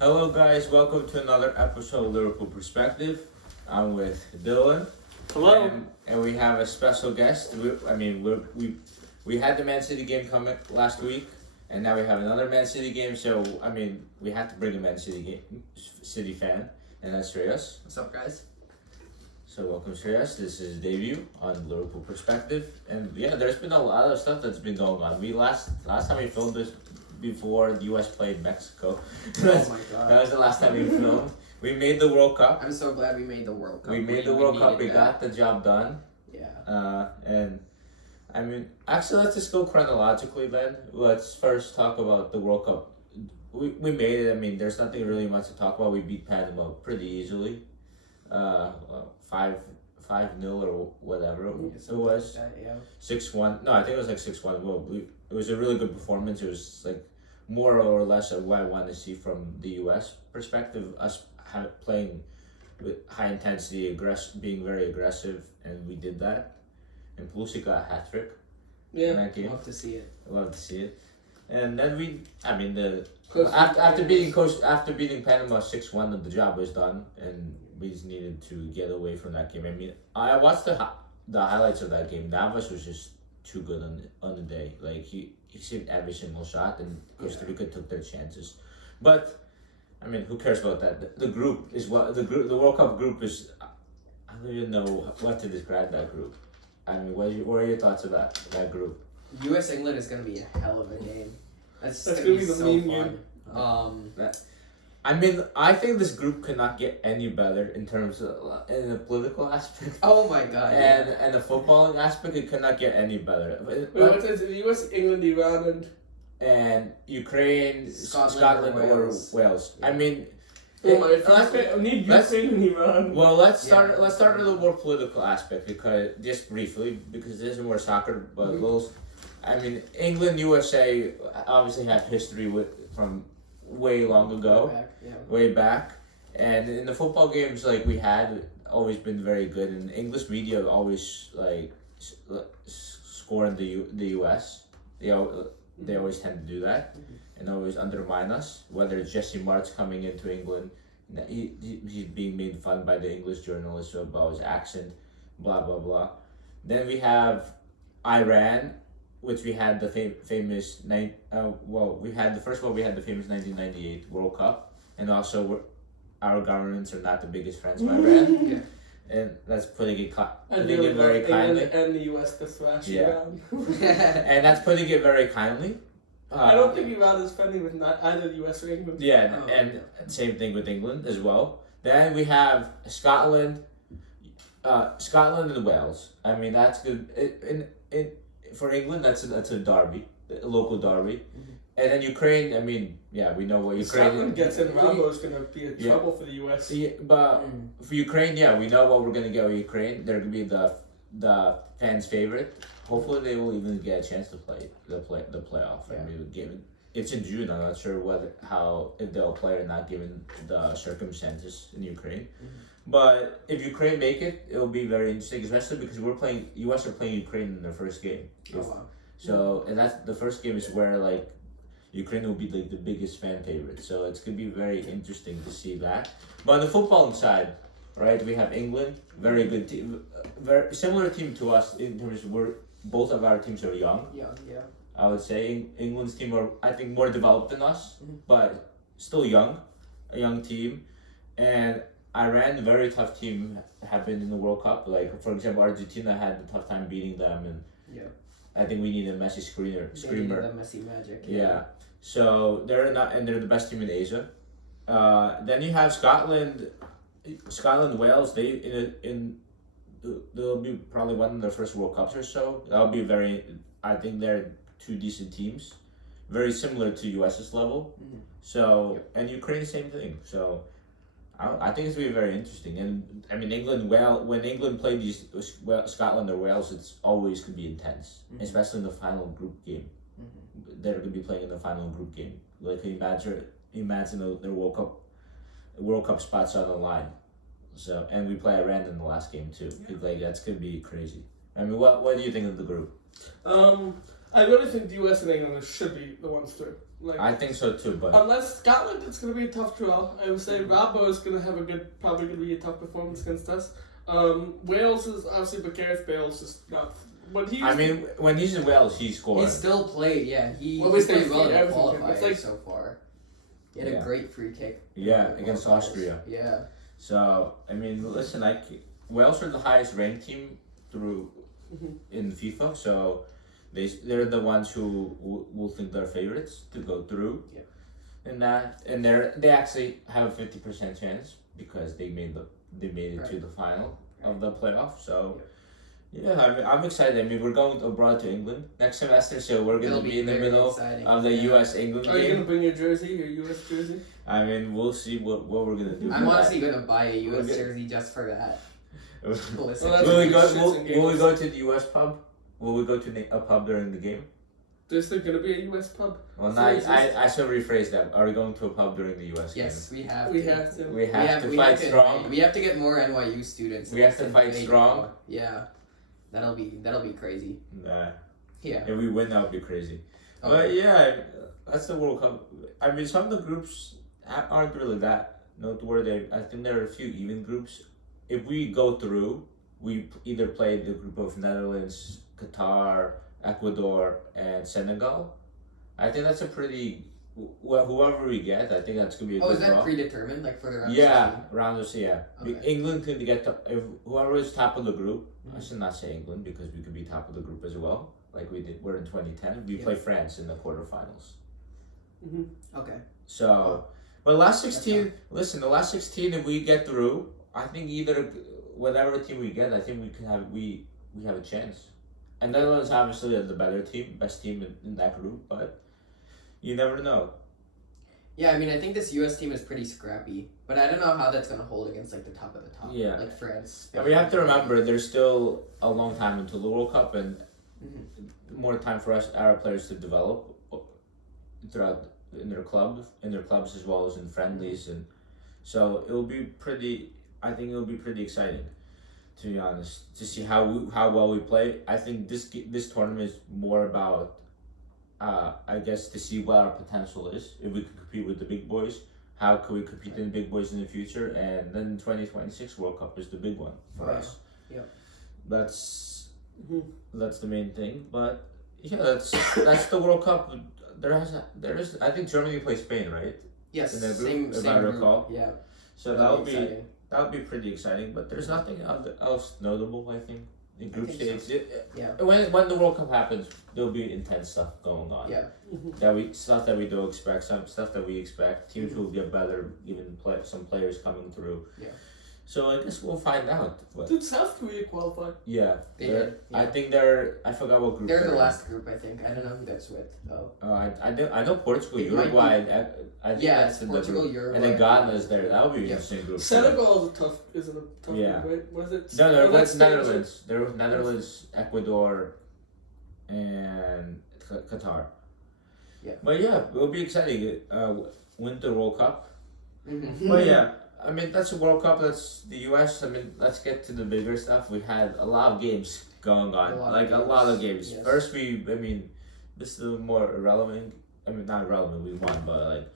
Hello, guys. Welcome to another episode of Liverpool Perspective. I'm with Dylan. Hello. And we have a special guest. We had the Man City game coming last week, and now we have another Man City game. So we had to bring a Man City fan, and that's Shreyas. What's up, guys? So welcome, Shreyas. This is debut on Liverpool Perspective, and yeah, there's been a lot of stuff that's been going on. We last time we filmed this before the U.S. played Mexico. Oh my god. That was the last time we filmed. We made the World Cup. I'm so glad we made the World Cup. We made the World Cup. We needed got the job done. Yeah. Actually, let's just go chronologically then. Let's first talk about the World Cup. We made it. There's nothing really much to talk about. We beat Panama pretty easily. 5-0 or whatever it was. Like that, yeah. 6-1. No, I think it was like 6-1. Well, it was a really good performance. It was like more or less of what I wanted to see from the U.S. perspective. Us playing with high intensity, being very aggressive, and we did that. And Pulisic got a hat trick. Yeah, in that game. Love to see it. I love to see it. And then after beating Panama 6-1, the job was done, and we just needed to get away from that game. I watched the highlights of that game. Navas was just too good on the day. Like he saved every single shot, and Costa Rica took their chances. But who cares about that? The group is what the World Cup group is. I don't even know what to describe that group. What are your thoughts about that group? U.S. England is gonna be a hell of a game. That's That's gonna gonna be be the so main fun. game. I think this group could not get any better in terms of in the political aspect. Oh my god. And the footballing aspect, it could not get any better. Wait, what's it? The U.S., England, Iran, And Ukraine, Scotland or or Wales. Yeah. Oh my! I need Ukraine and Iran. Well, let's start with the more political aspect just briefly because this is more soccer. But England, USA obviously have history from way long ago, way back, and in the football games we had always been very good, and English media always score in the US. They always tend to do that, and always undermine us. Whether it's Jesse March coming into England, he's being made fun by the English journalists about his accent, blah blah blah. Then we have Iran, which we had the famous we had the famous 1998 World Cup, and also our governments are not the biggest friends of Iran. Yeah. And that's putting it Really very kindly. And the U.S. to thrash Iran. And that's putting it very kindly. I don't think Iran is friendly with either the U.S. or England. Yeah, and same thing with England as well. Then we have Scotland and Wales. That's good. For England, that's a derby, a local derby. And then Ukraine, we know what Ukraine. Scotland gets in Rambo is going to be a trouble for the U.S. Yeah, but for Ukraine, we know what we're going to get with Ukraine. They're going to be the fans' favorite. Hopefully, they will even get a chance to play the playoff. Yeah. It's in June. I'm not sure if they'll play or not, given the circumstances in Ukraine. But if Ukraine make it, it'll be very interesting, especially because U.S. are playing Ukraine in their first game. Oh wow. So and that's the first game is where Ukraine will be the biggest fan favorite. So it's gonna be very interesting to see that. But on the footballing side, right, we have England, very good team, very similar team to us in terms of both of our teams are young. Young, yeah. I would say England's team are, I think, more developed than us, but still young, a young team. And Iran, a very tough team, have been in the World Cup. For example, Argentina had a tough time beating them, and I think we need a Messi screamer. They need the Messi magic. Yeah. So they're the best team in Asia. Then you have Scotland, Wales. They'll be probably one of their first World Cups or so. That'll be I think they're two decent teams, very similar to US's level. So and Ukraine, same thing. So I think it's gonna be very interesting. And England. When England play Scotland or Wales, it's always gonna be intense, especially in the final group game. They're gonna be playing in the final group game. Imagine their World Cup spots on the line. So and we play Iran in the last game too. That's gonna be crazy. What do you think of the group? I really think the U.S. and England should be the ones to Like, I think so too, but unless Scotland, it's going to be a tough draw. I would say Robbo is going to have probably going to be a tough performance against us. Wales is obviously, but Gareth Bale's just not. When he's in Wales, he scored. He still played, yeah. He Well, played well in everything. qualifying It's like- so far. He had a great free kick. Yeah, against Austria. Yeah. So, listen, Wales are the highest ranked team through in FIFA, so they're the ones who will think they're favorites to go through. Yeah. And they actually have a 50% chance because they made it to the final of the playoff. So I'm excited. We're going abroad to England next semester, so we're going to be in the middle of the U.S.-England game. Are you going to bring your jersey, your U.S. jersey? We'll see what we're going to do. I'm honestly going to buy a U.S. jersey just for that. Will we go to the U.S. pub? Will we go to a pub during the game? Is there going to be a U.S. pub? Well, I should rephrase that. Are we going to a pub during the U.S. game? Yes, we have We to. have to. We have to fight strong. We have to get more NYU students. We have to fight strong. Yeah, that'll be crazy. Yeah. If we win, that would be crazy. Okay. But yeah, that's the World Cup. Some of the groups aren't really that noteworthy. I think there are a few even groups. If we go through, we either play the group of Netherlands, Qatar, Ecuador, and Senegal. I think that's a pretty whoever we get. I think that's gonna be a good is that draw. Predetermined, like for the round? Yeah, round of yeah. Okay. England could get if whoever is top of the group. I should not say England because we could be top of the group as well, like we did. We're in 2010. We play France in the quarterfinals. Okay. So, but last 16. Listen, the last 16. If we get through, I think either whatever team we get, I think we have a chance. And Netherlands obviously are the better team, best team in that group, but you never know. Yeah, I think this U.S. team is pretty scrappy, but I don't know how that's gonna hold against like the top of the top. Yeah. Like France. And we have to remember there's still a long time until the World Cup and more time for our players to develop throughout in their clubs as well as in friendlies, and so it'll be pretty. I think it'll be pretty exciting, to be honest, to see how well we play. I think this tournament is more about, I guess, to see what our potential is. If we can compete with the big boys, how can we compete in the big boys in the future? And then 2026 World Cup is the big one for us. Yeah. That's the main thing. But yeah, that's the World Cup. There is. I think Germany plays Spain, right? Yes. In that group, if I group. recall. Yeah. So that would be pretty exciting. But there's nothing else notable, I think, in group stage. So. Yeah. When the World Cup happens, there'll be intense stuff going on. Yeah. Stuff that we don't expect, some stuff that we expect. Teams will get better, even some players coming through. Yeah. So I guess we'll find out. Did South Korea qualify? Yeah. They did. Yeah. I think I forgot what group. They're the last group, I think. I don't know who that's with, though. I know Portugal, Uruguay, and I think that's in Portugal, the group. Uruguay, and then Ghana is there. That would be an interesting group. Senegal isn't a tough group, right? Was it? No, that's Netherlands. There was Netherlands, Ecuador, and Qatar. Yeah. But yeah, it'll be exciting. Winter World Cup. Mm-hmm. But yeah, that's the World Cup. That's the U.S. Let's get to the bigger stuff. We had a lot of games going on, a lot of games. Yes. First, this is more irrelevant. Not irrelevant. We won, but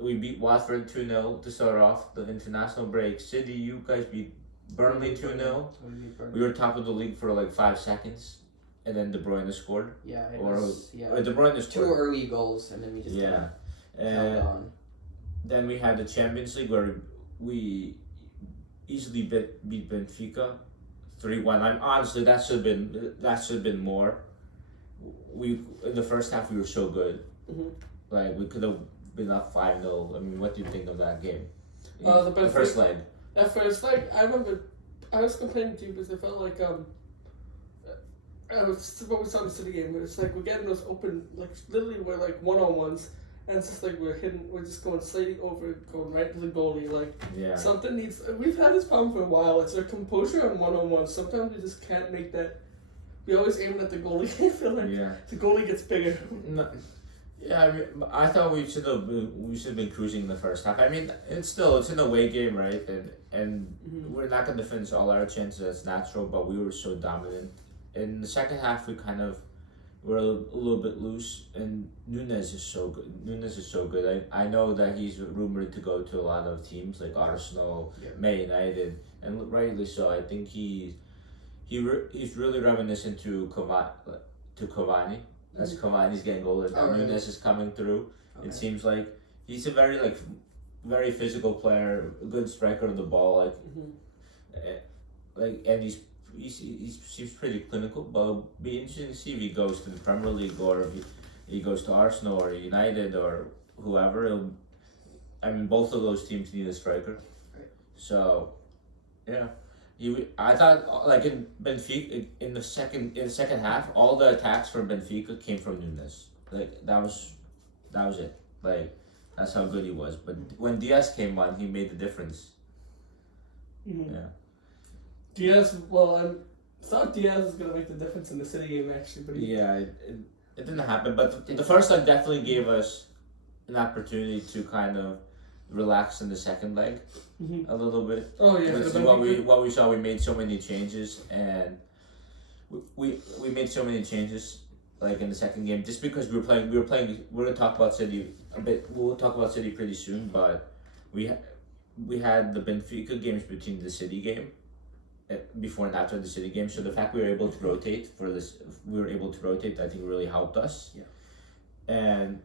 we beat Watford 2-0 to start off the international break. City, you guys beat Burnley 2-0. We were top of the league for 5 seconds, and then De Bruyne scored. Yeah, De Bruyne scored 2 early goals, and then we just held on. Then we had the Champions League where we easily beat Benfica 3-1. Honestly, that should have been more. In the first half we were so good. We could have been up 5-0. What do you think of that game? The first leg. At first, I remember I was complaining to you because I felt like what we saw in the City game. It's we're getting those open, literally we're one-on-ones. And it's just we're just going slightly over, going right to the goalie. Something needs. We've had this problem for a while. It's our composure on one-on-one. Sometimes we just can't make that. We always aim at the goalie. I feel like the goalie gets bigger. No, yeah, I thought we should have been cruising in the first half. It's an away game, right? And we're not going to finish all our chances as natural, but we were so dominant. In the second half, were a little bit loose, and Nunes is so good. Nunes is so good. I know that he's rumored to go to a lot of teams like Arsenal, Man United, and rightly so. I think he's really reminiscent to Cavani. As Cavani's getting older, now Nunes is coming through. Okay. It seems like he's a very physical player, a good striker of the ball. And he seems pretty clinical. But it'll be interesting to see if he goes to the Premier League or if he goes to Arsenal or United or whoever. Both of those teams need a striker. Right. So, yeah. I thought like in Benfica in the second half, all the attacks for Benfica came from Nunes. Like that was it. Like that's how good he was. But when Diaz came on, he made the difference. Mm-hmm. Yeah. Diaz. Well, I thought Diaz was gonna make the difference in the City game actually, but it didn't happen. But the first leg definitely gave us an opportunity to kind of relax in the second leg a little bit. Oh yeah. What we saw, we made so many changes, and we made so many changes like in the second game just because we're gonna talk about City a bit. We'll talk about City pretty soon, but we had the Benfica games between the City game before and after the City game. So the fact we were able to rotate I think really helped us. Yeah. And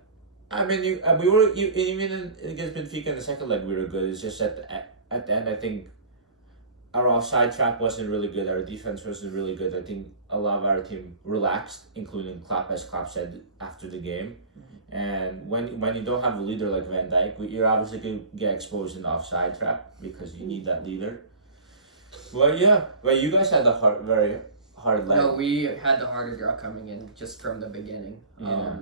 we were even against Benfica in the second leg. We were good. It's just at the end, I think our offside trap wasn't really good. Our defense wasn't really good. I think a lot of our team relaxed, including Klopp, as Klopp said after the game. Mm-hmm. And when you don't have a leader like Van Dijk, you're obviously gonna get exposed in the offside trap because you need that leader. Well, yeah. Well, you guys had very hard leg. No, we had the harder draw coming in just from the beginning. Yeah.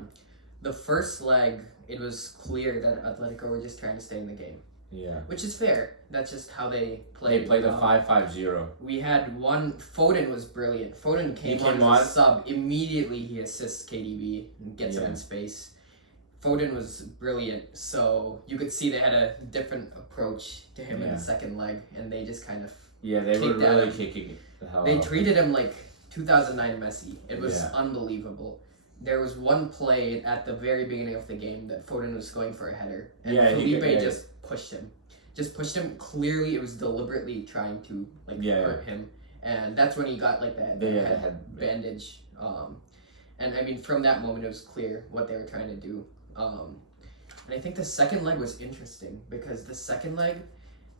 The first leg, it was clear that Atletico were just trying to stay in the game. Yeah. Which is fair. That's just how they played. They played a 5-5-0. We had one. Foden was brilliant. Foden came on as a sub. Immediately he assists KDB and gets him in space. Foden was brilliant. So you could see they had a different approach to him in the second leg, and they just kind of they were really kicking the hell out. They treated him like 2009 Messi. It was unbelievable. There was one play at the very beginning of the game that Foden was going for a header, and Felipe just pushed him. Clearly, it was deliberately trying to hurt him, and that's when he got like that head bandage. And from that moment, it was clear what they were trying to do. And I think the second leg was interesting because the second leg,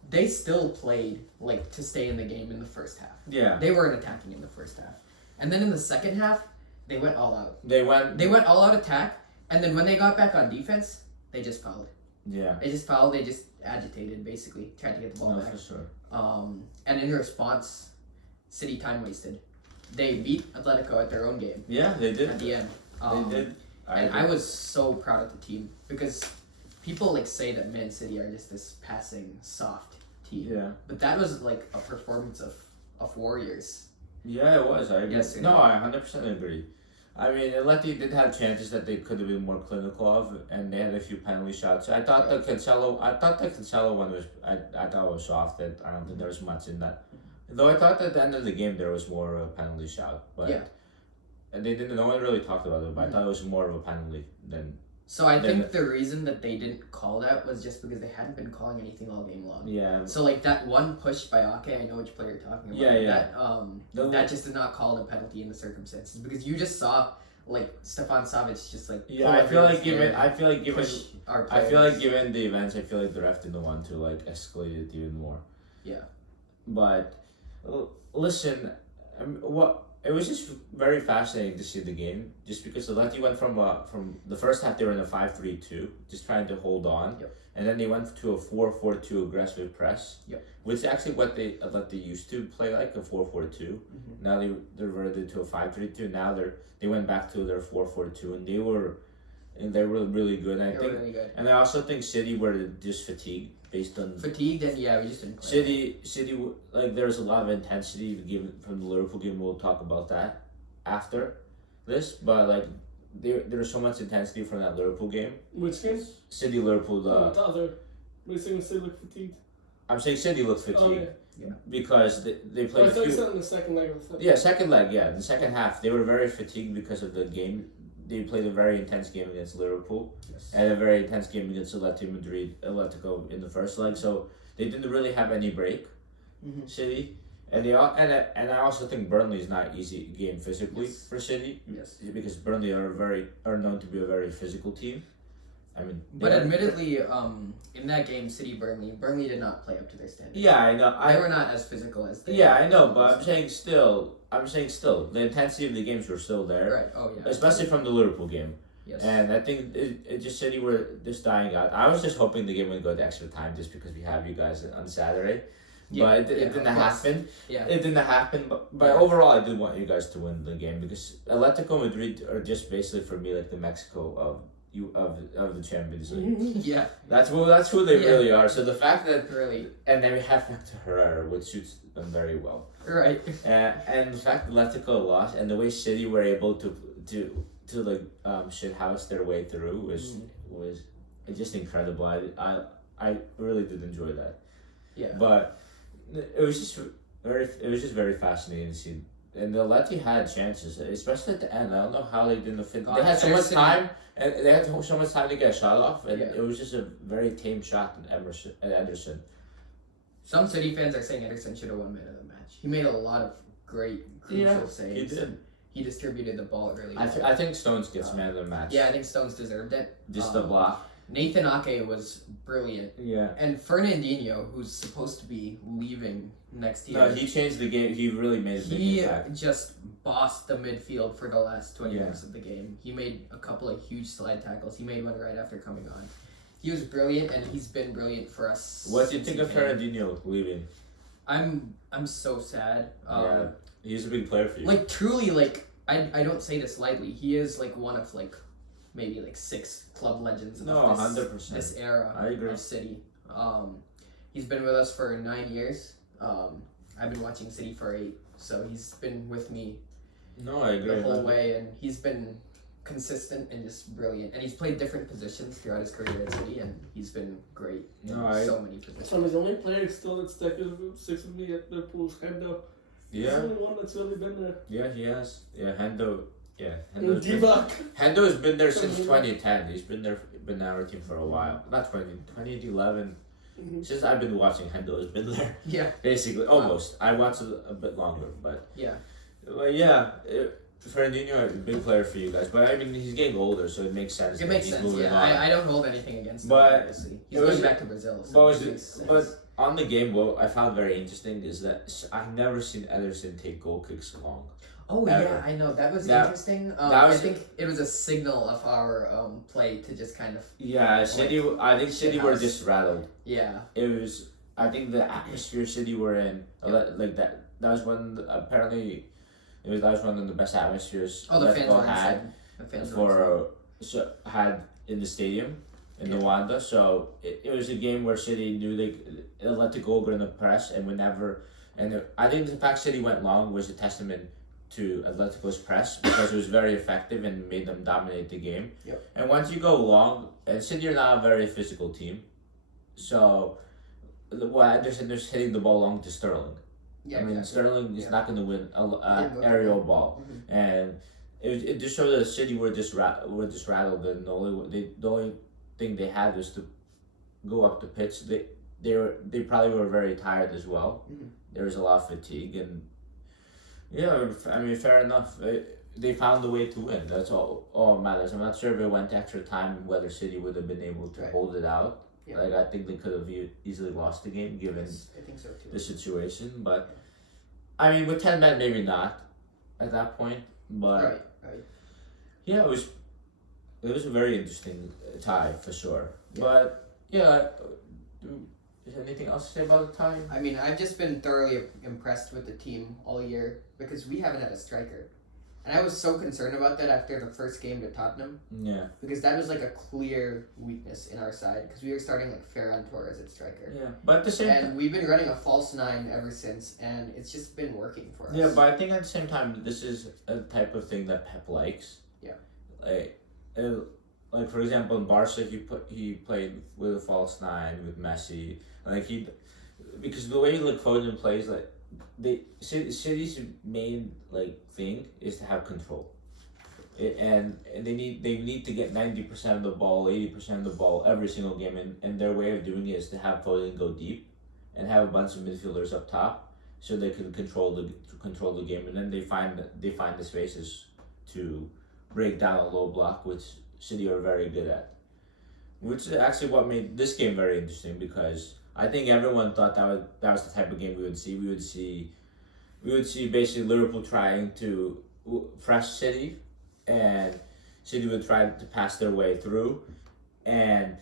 they still played to stay in the game in the first half. Yeah, they weren't attacking in the first half, and then in the second half. They went all out. They went all out attack, and then when they got back on defense, they just fouled. Yeah. They just fouled. They just agitated, basically, tried to get the ball back. For sure. And in response, City time wasted. They beat Atletico at their own game. Yeah, they did. At the end. They did. I was so proud of the team because people say that Man City are just this passing, soft team. Yeah. But that was a performance of warriors. Yeah, it was. I agree. Yes, no, I 100% agree. Atleti did have chances that they could have been more clinical of, and they had a few penalty shots. I thought the Cancelo one was. I thought it was soft. That I don't think there was much in that. Though I thought at the end of the game there was more of a penalty shot, but and they didn't. No one really talked about it, but I thought it was more of a penalty than. So I think the reason that they didn't call that was just because they hadn't been calling anything all game long. Yeah. So that one push by Ake, I know which player you're talking about. Yeah. That just did not call a penalty in the circumstances because you just saw Stefan Savic just I feel like given the events, I feel like the ref didn't want to escalate it even more. Yeah. But listen, it was just very fascinating to see the game, just because Atleti went from the first half they were in a 5-3-2, just trying to hold on, and then they went to a 4-4-2 aggressive press, which is actually what Atleti used to play like, a 4-4-2. Mm-hmm. Now they reverted to a 5-3-2. Now they went back to their 4-4-2, and they were really good. Really good. And I also think City were just fatigued. Based on fatigued, and we just didn't play. City, there's a lot of intensity given from the Liverpool game. We'll talk about that after this, but there's so much intensity from that Liverpool game. Which game? City Liverpool. The other. We're saying City look fatigued. I'm saying City looked fatigued because they played. I thought you said in the second leg of the thing. Yeah, second leg. Yeah, the second half they were very fatigued because of the game. They played a very intense game against Liverpool and a very intense game against Atletico in the first leg. So they didn't really have any break. City. And I also think Burnley is not an easy game physically for City. Yes. Because Burnley are known to be a very physical team. I mean, but admittedly, in that game, Burnley did not play up to their standards. Yeah, I know. They were not as physical as they. Yeah, I know, but I'm saying still, the intensity of the games were still there. Right. Oh yeah. Especially from the Liverpool game. Yes. And I think it just City were just dying out. I was just hoping the game would go to extra time just because we have you guys on Saturday. But it didn't happen. Yeah. It didn't happen. But overall, I did want you guys to win the game because Atletico Madrid are just basically for me like the Mexico of the Champions League. Yeah. That's who they really are. So the fact that really, and then we have Hector Herrera, which suits them very well. Right. And the fact that Atletico lost and the way City were able to shithouse their way through was just incredible. I really did enjoy that. Yeah. But it was just very fascinating to see. And the Atleti had chances, especially at the end. I don't know how they didn't fit. They had so much time, and they had so much time to get a shot off, and it was just a very tame shot at Ederson. Some City fans are saying Ederson should have won man of the match. He made a lot of great crucial saves. He did. He distributed the ball really well. I think Stones gets man of the match. Yeah, I think Stones deserved it. Just the block. Nathan Ake was brilliant. Yeah. And Fernandinho, who's supposed to be leaving next year. No, he changed the game. He really made a big impact. He just bossed the midfield for the last 20 minutes of the game. He made a couple of huge slide tackles. He made one right after coming on. He was brilliant, and he's been brilliant for us. What do you think of Fernandinho leaving? I'm so sad. He's a big player for you. Like, truly, like, I don't say this lightly. He is, like, one of, like, maybe, like, 6 club legends of 100%. This era I agree. of City. He's been with us for 9 years. I've been watching City for 8, so he's been with me I agree. the whole way, and he's been consistent and just brilliant. And he's played different positions throughout his career at City, and he's been great in so many positions. So the only player still that's sticks with me at Liverpool is Hendo. Yeah. He's the only one that's really been there. Yeah, he has. Yeah, Hendo. Yeah, Hendo has been there since 2010. He's been in our team for a while. Not 2011. Since I've been watching, Hendo has been there. Yeah. Basically, almost. I watched it a bit longer, but. Yeah. But yeah, Fernandinho, a big player for you guys. But I mean, he's getting older, so it makes sense. It makes sense. Yeah, I don't hold anything against him. But obviously, he's going back to Brazil. So but on the game, what I found very interesting is that I've never seen Ederson take goal kicks long. Oh ever. Yeah, I know I interesting. I think it was a signal of our play to just kind of. Yeah, City. I think City were just rattled. Yeah. It was. I think the atmosphere City were in, like that. That was when apparently, that was one of the best atmospheres Atletico had in the stadium in the Wanda. So it was a game where City knew they let the goal go in the press I think the fact City went long was a testament to Atletico's press because it was very effective and made them dominate the game. Yep. And once you go long, and City are not a very physical team, so Anderson is hitting the ball long to Sterling. Yeah, I mean, exactly. Sterling is not going to win an aerial ball, and it just showed that City were just rattled, and the only thing they had was to go up the pitch. They probably were very tired as well. There was a lot of fatigue, and I mean, fair enough. They found a way to win. That's all matters. I'm not sure if it went extra time, whether City would have been able to hold it out. Yeah. Like, I think they could have easily lost the game given I think so too. The situation. But, I mean, with 10 men, maybe not at that point. But, right. Yeah, it was a very interesting tie for sure. Yeah. But, yeah, is there anything else to say about the tie? I mean, I've just been thoroughly impressed with the team all year because we haven't had a striker. And I was so concerned about that after the first game to Tottenham. Yeah. Because that was like a clear weakness in our side because we were starting like Ferran Torres at striker. Yeah, but at the same time... And we've been running a false 9 ever since, and it's just been working for us. Yeah, but I think at the same time, this is a type of thing that Pep likes. Yeah. Like for example, in Barca, he played with a false 9 with Messi. Like because the way Foden plays, like City's main thing is to have control. And they need to get 90% of the ball, 80% of the ball every single game, and their way of doing it is to have Foden go deep, and have a bunch of midfielders up top, so they can control the game, and then they find the spaces to break down a low block, which City are very good at. Which is actually what made this game very interesting, because I think everyone thought that was the type of game we would see. We would see basically Liverpool trying to press City, and City would try to pass their way through, and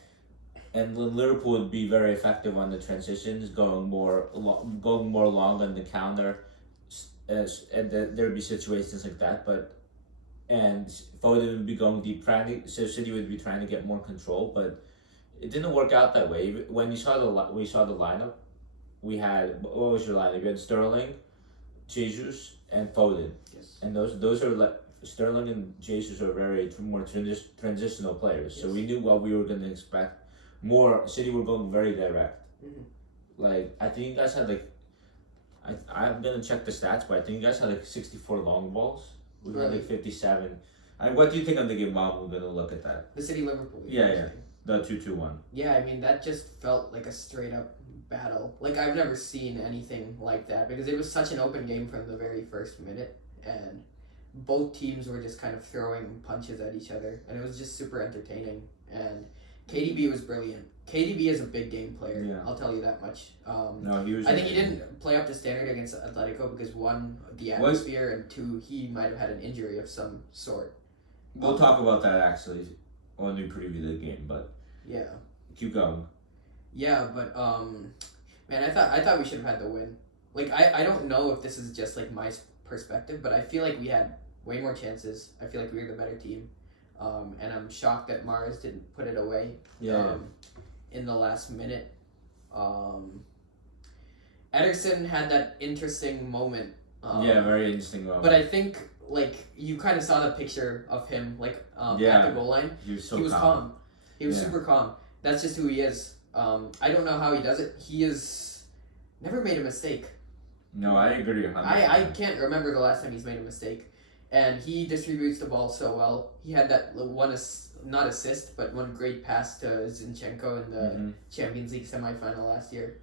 Liverpool would be very effective on the transitions, going more long on the counter, and there would be situations like that. And Foden would be going deep, so City would be trying to get more control, but it didn't work out that way. When we saw the lineup, we had, what was your lineup? You had Sterling, Jesus, and Foden. Yes. And those are Sterling and Jesus are very more transitional players. Yes. So we knew what we were going to expect. More City were going very direct. Mm-hmm. I think you guys had I'm gonna check the stats, but I think you guys had 64 long balls. We had 57. What do you think of the game while we're gonna look at that? The City Liverpool. Yeah. The 2-2-1. Yeah, I mean that just felt like a straight up battle. I've never seen anything like that, because it was such an open game from the very first minute, and both teams were just kind of throwing punches at each other, and it was just super entertaining. And KDB was brilliant. KDB is a big game player. Yeah. I'll tell you that much. No, he was. I think he didn't play up to standard against Atletico because one, the atmosphere, and two, he might have had an injury of some sort. We'll talk about that actually when we preview the game, but yeah, keep going. Yeah, but man, I thought we should have had the win. I don't know if this is just my perspective, but I feel like we had way more chances. I feel like we were the better team. And I'm shocked that Mars didn't put it away. Yeah. In the last minute. Ederson had that interesting moment. Very interesting moment. But I think you kind of saw the picture of him at the goal line. He was calm. He was super calm. That's just who he is. I don't know how he does it. He has never made a mistake. No, I agree. 100%. I can't remember the last time he's made a mistake. And he distributes the ball so well. He had that one, not assist, but one great pass to Zinchenko in the Champions League semifinal last year.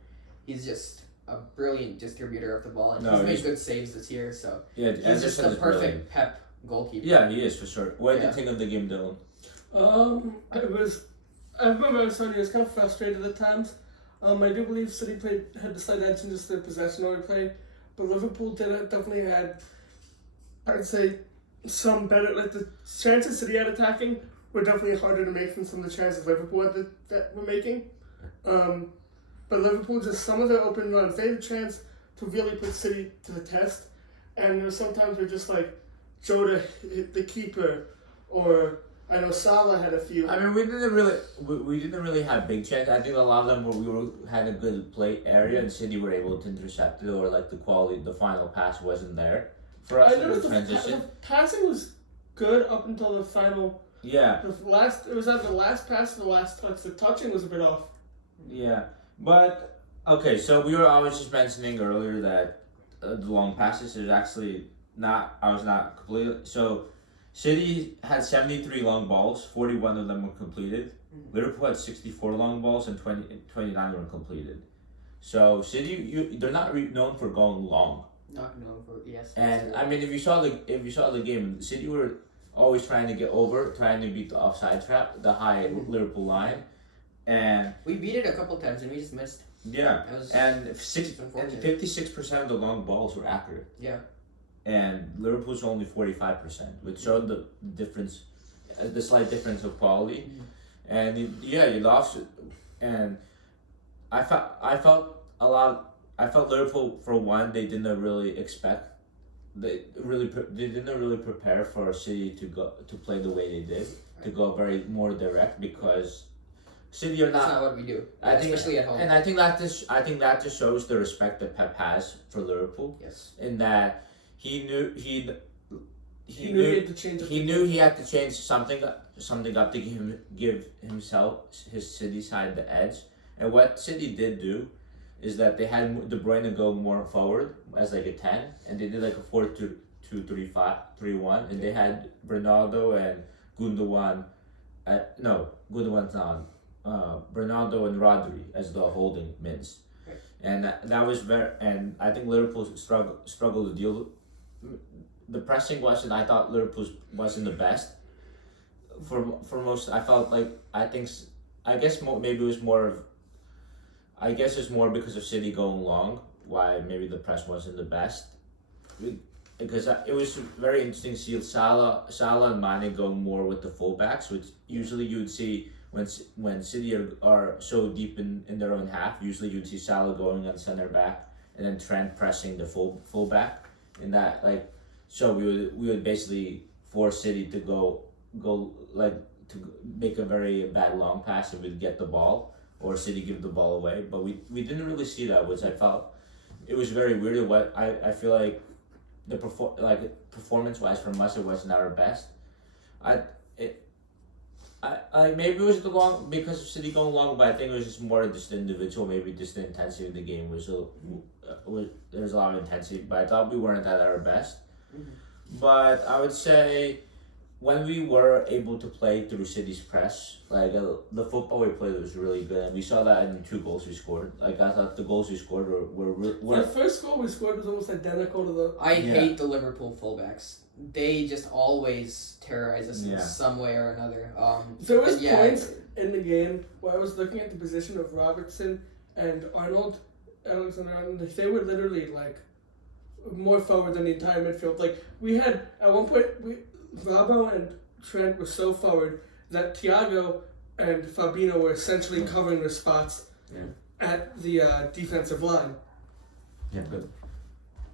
He's just a brilliant distributor of the ball, and he's made good saves this year. So he's just the perfect Pep goalkeeper. Yeah, he is for sure. What did you think of the game, Dylan? I remember I was telling you, it was kind of frustrated at times. I do believe City had the slight edge in just their possession over play, but Liverpool definitely had, I'd say, some better, the chances City had attacking were definitely harder to make than some of the chances Liverpool had that were making. But Liverpool, just some of their open runs, they had a chance to really put City to the test. And there were sometimes where just Jota hit the keeper, or I know Salah had a few. I mean, we didn't really have big chances. I think a lot of them had a good play area, and City were able to intercept it, or the final pass wasn't there for us. I noticed the passing was good up until the final. Yeah. It was at the last pass, the last touch. The touching was a bit off. Yeah, but okay. So I was just mentioning earlier that the long passes is actually not. I was not completely so. City had 73 long balls, 41 of them were completed. Mm-hmm. Liverpool had 64 long balls and 29 were completed. So City, they're not known for going long. Not known for, yes. And I mean, if you saw the game, City were always trying to get over, trying to beat the offside trap, the high Liverpool line, and we beat it a couple times and we just missed. Yeah, and 56% of the long balls were accurate. Yeah. And Liverpool's only 45%, which showed the difference, the slight difference of quality. Mm-hmm. And you lost it. And I felt Liverpool, for one, they didn't really expect. They didn't really prepare for City to play the way they did, to go more direct, because City are not. That's not what we do, especially at home. And I think that just shows the respect that Pep has for Liverpool. Yes. In that. He knew he had to change something up to give himself, his City side, the edge. And what City did do, is that they had De Bruyne go more forward as like a 10, and they did like a 4-2-3-1, and they had Bernardo and Gundogan. Gundogan's not. Bernardo and Rodri as the holding mids, and that was and I think Liverpool struggled to deal. The pressing wasn't. I thought Liverpool wasn't the best. For most, I felt like I guess maybe it was more of. I guess it's more because of City going long. Why maybe the press wasn't the best. Because it was very interesting to see Salah and Mane going more with the fullbacks, which usually you would see when City are so deep in their own half. Usually you'd see Salah going on center back and then Trent pressing the fullback. In that so we would basically force City to go to make a very bad long pass and we'd get the ball, or City give the ball away. But we didn't really see that, which I felt it was very weird. What I feel like performance wise from us, it wasn't our best. Maybe it was because of City going long, but I think it was just more just individual. Maybe just the intensity of the game was there was a lot of intensity, but I thought we weren't at our best. But I would say when we were able to play through City's press, the football we played was really good, and we saw that in the 2 goals we scored. I thought the goals we scored were the first goal we scored was almost identical to the. I hate the Liverpool fullbacks. They just always terrorize us in some way or another. There was points in the game where I was looking at the position of Robertson and Alexander-Arnold. They were literally more forward than the entire midfield. We had at one point Robbo and Trent were so forward that Thiago and Fabinho were essentially covering their spots at the defensive line. Yeah, good.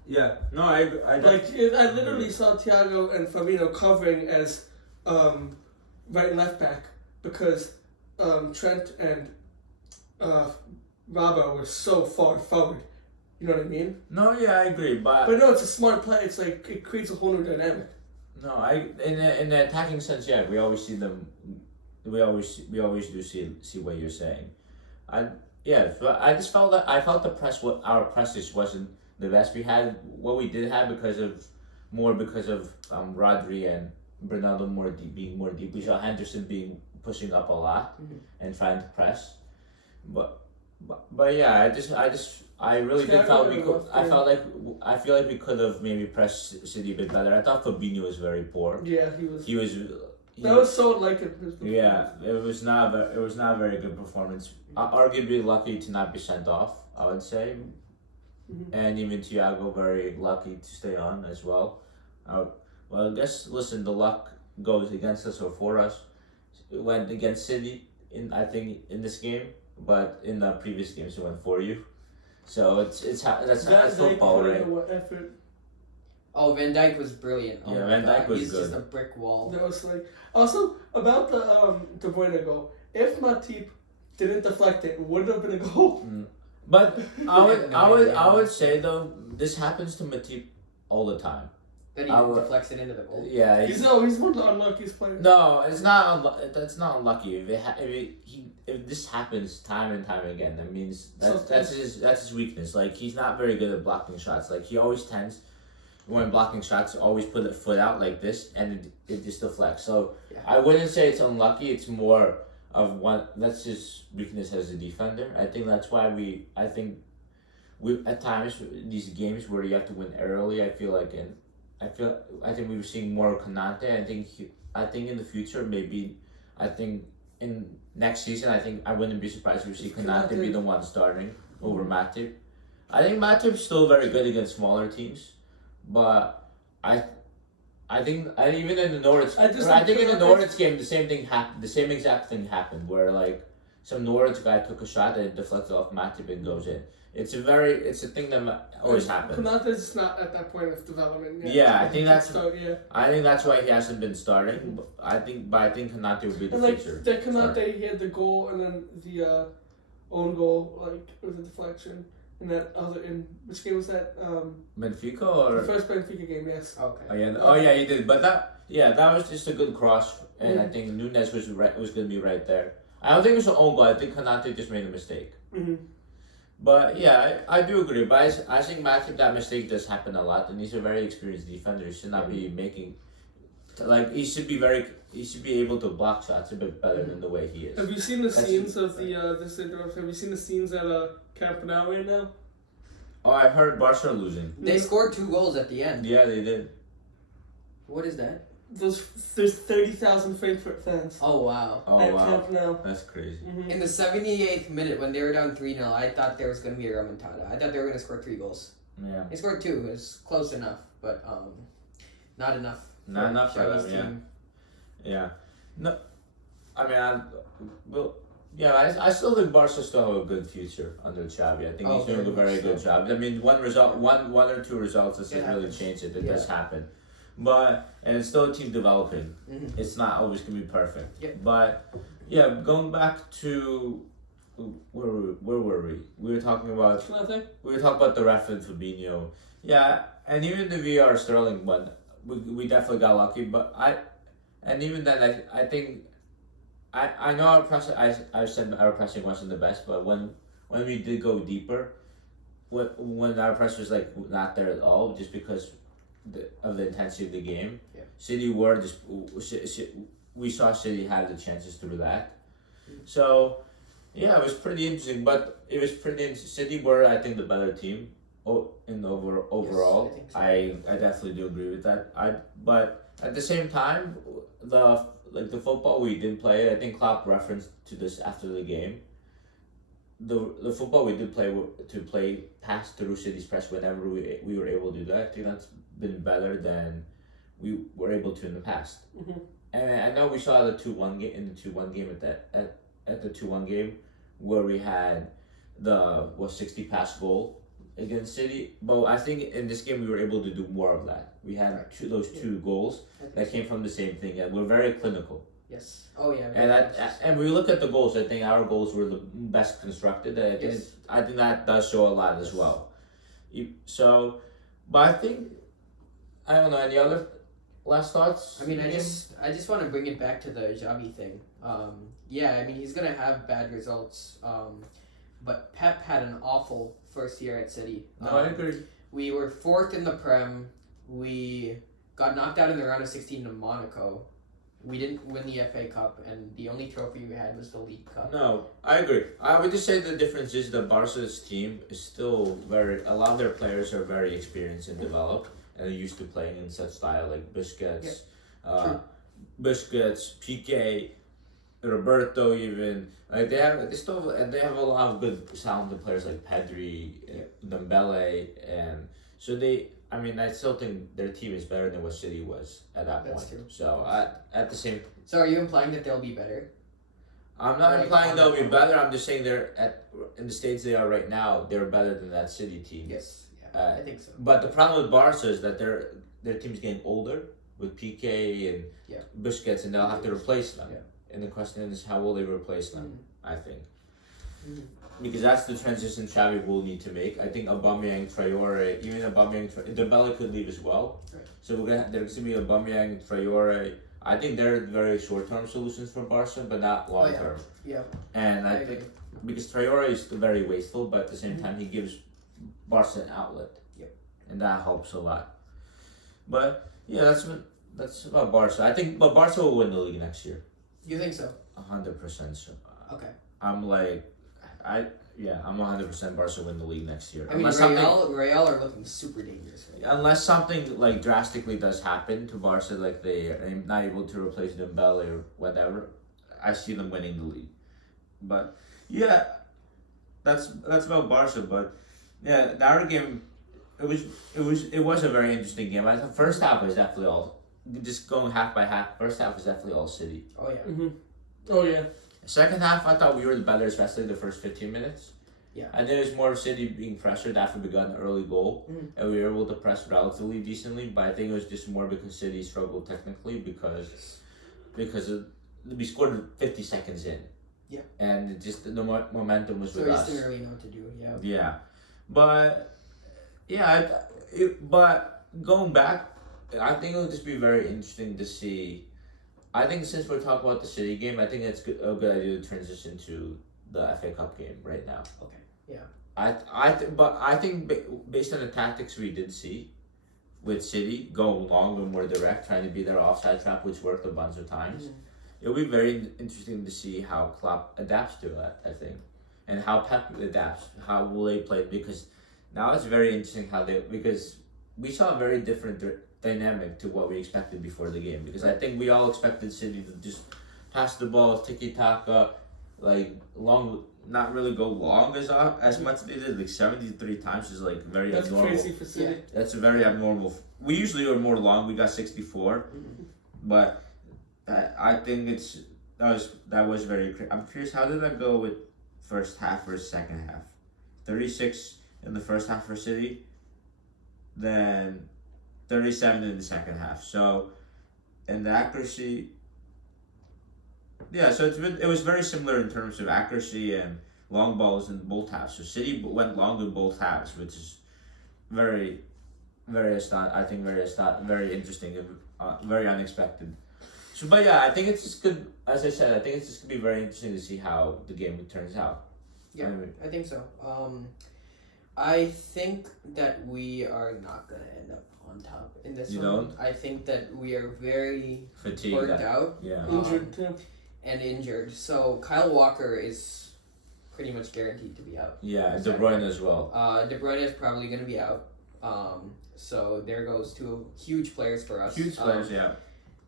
Yeah, no, I literally saw Thiago and Fabinho covering as right and left back because Trent and Robbo were so far forward. You know what I mean? No, yeah, I agree, but no, it's a smart play. It's it creates a whole new dynamic. No, in the attacking sense, we always see them. We always do see what you're saying. But I just felt that our press just wasn't the best we had. What we did have because of Rodri and Bernardo being more deep. We saw Henderson pushing up a lot and trying to press, but yeah, I really did felt we could. I feel like we could have maybe pressed City a bit better. I thought Fabinho was very poor. Yeah, he was. That was so unlike it. Yeah, it was not a very good performance. Arguably lucky to not be sent off, I would say, and even Thiago very lucky to stay on as well. Well, I guess the luck goes against us or for us. It went against City in this game, but in the previous games it went for you. So that's football, right? Effort. Oh, Van Dijk was brilliant. Oh Van Dijk was He's good. just a brick wall. That was also about the De Bruyne goal. If Matip didn't deflect it would have been a goal. But I would say though, this happens to Matip all the time. That he deflects it into the goal. Yeah, he's one of the unluckiest players. No, it's not. That's not unlucky. If this happens time and time again, that means that's his weakness. He's not very good at blocking shots. He always tends, when blocking shots, always put a foot out like this, and it just deflects. So I wouldn't say it's unlucky. It's more of that's his weakness as a defender. I think that's why we at times these games where you have to win early. I think we were seeing more of Konate. I think in the future in next season I wouldn't be surprised if we see Konate be the one starting over Matip. I think Matip's still very good against smaller teams, but I think even in the Norwich in the Norwich game the same exact thing happened where some Norwich guy took a shot and it deflected off Matip and goes in. It's a thing that always happens. Konate's not at that point of development yet. Yeah, I think that's why he hasn't been starting. I think Konate will be the future. Konate, he had the goal and then the own goal with a deflection. In which game was that? Benfica or the first Benfica game? Yes. Okay. Oh yeah, he did. But that was just a good cross, and I think Nunes was going to be right there. I don't think it was an own goal. I think Konate just made a mistake. But yeah, I do agree. But I think Matip, that mistake does happen a lot, and he's a very experienced defender. He should not be making, like, he should be able to block shots a bit better than the way he is. Have you seen the scenes of the Have you seen the scenes at Camp Nou right now? Oh, I heard Barca losing. They scored 2 goals at the end. Yeah, they did. What is that? There's 30,000 Frankfurt fans. Oh wow. At Camp Nou. That's crazy. Mm-hmm. In the 78th minute, when they were down 3-0, I thought there was going to be a remontada. I thought they were going to score 3 goals. Yeah. They scored 2. It was close enough, but not enough. Not enough for Xavi's them, yeah. No, I mean, I still think Barca still have a good future under Xavi. I think he's doing a very good job. I mean, one or two results doesn't really change it. It does happen, and it's still a team developing. Mm-hmm. It's not always gonna be perfect. Yeah. But yeah, going back to where were we? We were talking about the ref and Fabinho. Yeah, and even the VR Sterling one, we definitely got lucky. But even then, I think. I know our pressing. I said our pressing wasn't the best, but when we did go deeper, when our press was not there at all, just because of the intensity of the game, City were just we saw City had the chances through that. So yeah, it was pretty interesting. But it was pretty interesting. City were, I think, the better team. Overall, yes, I definitely do agree with that. But at the same time, the football we did play, I think Klopp referenced to this after the game. The football we did play to play pass through City's press whenever we were able to do that. I think that's been better than we were able to in the past. Mm-hmm. And I know we saw the 2-1 game in the 2-1 game at the 2-1 game where we had the 60 pass goal against City, but I think in this game we were able to do more of that. We had two goals that came from the same thing, and we're very clinical. Yes. Oh yeah. And when we look at the goals, I think our goals were the best constructed. I think that does show a lot as well. So, but I think I don't know any other last thoughts. I mean, I just want to bring it back to the Xavi thing. Yeah, I mean he's gonna have bad results. But Pep had an awful first year at City. No, I agree. We were 4th in the Prem. We got knocked out in the round of 16 to Monaco. We didn't win the FA Cup, and the only trophy we had was the League Cup. No, I agree. I would just say the difference is that Barca's team is still a lot of their players are very experienced and developed, and are used to playing in such style like Busquets, Piqué, Roberto even. They have a lot of good talented players like Pedri, Dembele, and so I still think their team is better than what City was at that point. True. So at the same. So are you implying that they'll be better? I'm not implying they'll be better. I'm just saying in the stage they are right now. They're better than that City team. Yes, yeah, I think so. But the problem with Barca is that their team's getting older with Piqué and Busquets, and they'll have to replace them. Yeah. And the question is, how will they replace them? I think. Because that's the transition Xavi will need to make. I think Aubameyang, Traore, Dembele could leave as well. Right. So there's gonna be Aubameyang, Traore. I think they're very short-term solutions for Barca, but not long-term. Yeah. And I think because Traore is very wasteful, but at the same time he gives Barca an outlet. Yep. And that helps a lot. But yeah, that's about Barca. I think, but Barca will win the league next year. You think so? 100% sure. Okay. I'm 100% Barca win the league next year. I mean, Real are looking super dangerous right now. Unless something drastically does happen to Barca, like they are not able to replace Dembele or whatever, I see them winning the league. But yeah, that's about Barca. But yeah, the other game, it was a very interesting game. The first half was definitely all just going half by half. First half was definitely all City. Oh yeah. Mm-hmm. Oh yeah. Second half, I thought we were the better, especially the first 15 minutes. Yeah. And then it was more of City being pressured after we got an early goal, and we were able to press relatively decently. But I think it was just more because City struggled technically because we scored 50 seconds in. Yeah. And just the momentum was with us. So we didn't really know what to do. Yeah. Yeah, but but going back, I think it'll just be very interesting to see. I think since we're talking about the City game, I think it's a good idea to transition to the FA Cup game right now. Okay. Yeah. But I think based on the tactics we did see with City, go long and more direct, trying to be their offside trap, which worked a bunch of times. It'll be very interesting to see how Klopp adapts to that, I think, and how Pep adapts. How will they play? Because now it's very interesting because we saw a very different dynamic to what we expected before the game. Because I think we all expected City to just pass the ball, tiki taka, like long, not really go long as much as they did. Like 73 times is like very abnormal. That's crazy for City. Yeah. That's very abnormal. We usually are more long. We got 64, but I think that was very. I'm curious, how did that go with first half versus second half? 36 in the first half for City, then 37 in the second half. So, in the accuracy, yeah. So it was very similar in terms of accuracy and long balls in both halves. So City went long in both halves, which is very, very very interesting and very unexpected. So, but yeah, I think it's just good. As I said, I think it's just gonna be very interesting to see how the game turns out. Yeah, I think so. I think that we are not gonna end up on top in this one. Don't? I think that we are very Fatigued. burnt out. Yeah. Injured too. And injured. So Kyle Walker is pretty much guaranteed to be out. Yeah, De Bruyne as well. De Bruyne is probably gonna be out. So there goes two huge players for us. Huge players, yeah.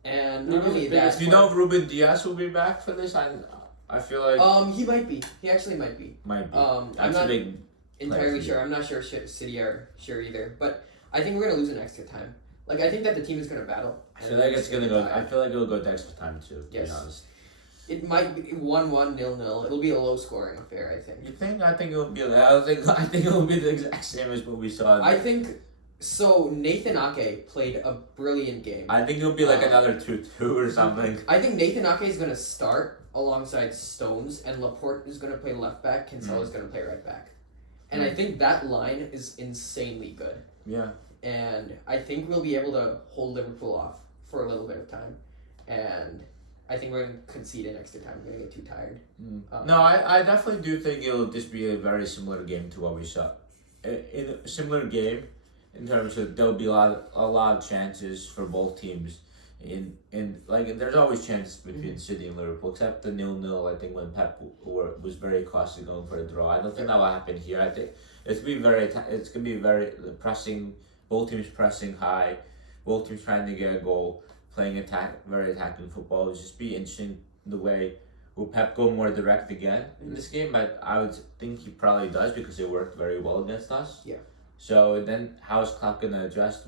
And not only that, Do you know if Ruben Diaz will be back for this? I feel like he might be. He actually might be. Might be. I'm That's not a big entirely sure. I'm not sure City are sure either. But I think we're gonna lose in extra time. Like I think that the team is gonna battle. I feel like it's gonna go. I feel like it'll go to extra time too. To Yes. be honest. It might be 1-1, 0-0. It'll be a low scoring affair, I think. You think? I think it'll be. I think it'll be the exact same as what we saw. I think so. Nathan Ake played a brilliant game. I think it'll be like another 2-2 or something. I think Nathan Ake is gonna start alongside Stones, and Laporte is gonna play left back. Cancelo is gonna play right back, and I think that line is insanely good. Yeah. And I think we'll be able to hold Liverpool off for a little bit of time, and I think we're gonna concede in extra time. We're gonna get too tired. No, I definitely do think it'll just be a very similar game to what we saw. In a similar game, in terms of there'll be a lot of chances for both teams. In like there's always chances between City and Liverpool, except the 0-0. I think when Pep was very cautious going for a draw. I don't think that will happen here. I think it's gonna be very pressing. Both teams pressing high, both teams trying to get a goal, playing very attacking football. It'll just be interesting the way will Pep go more direct again in this game. I would think he probably does because it worked very well against us. Yeah. So then how is Klopp gonna adjust?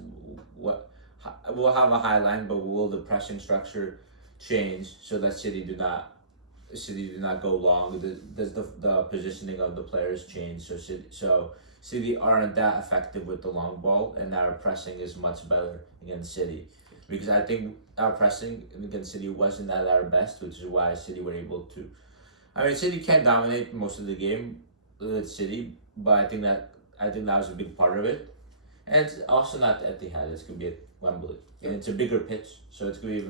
We'll have a high line, but will the pressing structure change so that City do not go long? Does the positioning of the players change? So City aren't that effective with the long ball, and our pressing is much better against City. Because I think our pressing against City wasn't at our best, which is why City were able to. I mean, City can dominate most of the game with City, but I think that was a big part of it. And it's also not at Etihad; it's gonna be at Wembley, and it's a bigger pitch, so it's gonna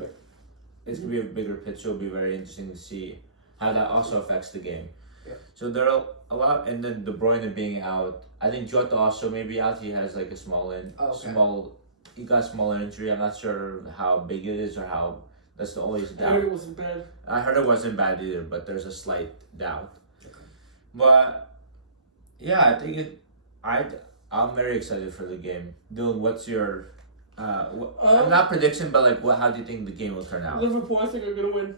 be a bigger pitch. So it'll be very interesting to see how that also affects the game. Yeah. So there are a lot, and then De Bruyne being out. I think Jota also may be out. He has like a he got a small injury. I'm not sure how big it is or how. That's the only doubt. I heard it wasn't bad. I heard it wasn't bad either, but there's a slight doubt. Okay. But yeah, I think I'm very excited for the game. Dylan, what's your not prediction, but like how do you think the game will turn out? Liverpool, I think, are gonna win.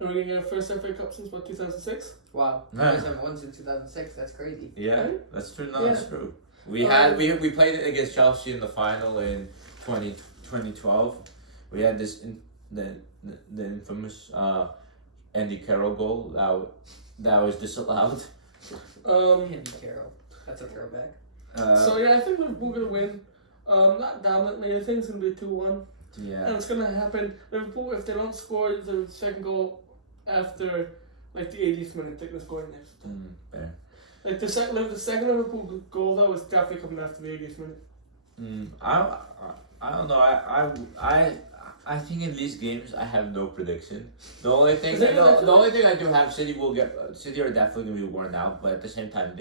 And we're gonna get our first FA Cup since 2006. Wow, you guys haven't won since 2006. That's crazy. Yeah, that's true. No, that's true. We played it against Chelsea in the final in 2012. We had this the infamous Andy Carroll goal that was disallowed. Andy Carroll, that's a throwback. So yeah, I think Liverpool gonna win. Not dominantly. I think it's gonna be 2-1. Yeah. And it's gonna happen. Liverpool, if they don't score the second goal after like the 80th minute, they're gonna score next. Fair. Like the second Liverpool goal though is definitely coming after the 80th minute. I don't know. I think in these games I have no prediction. The only thing I do have City are definitely gonna be worn out, but at the same time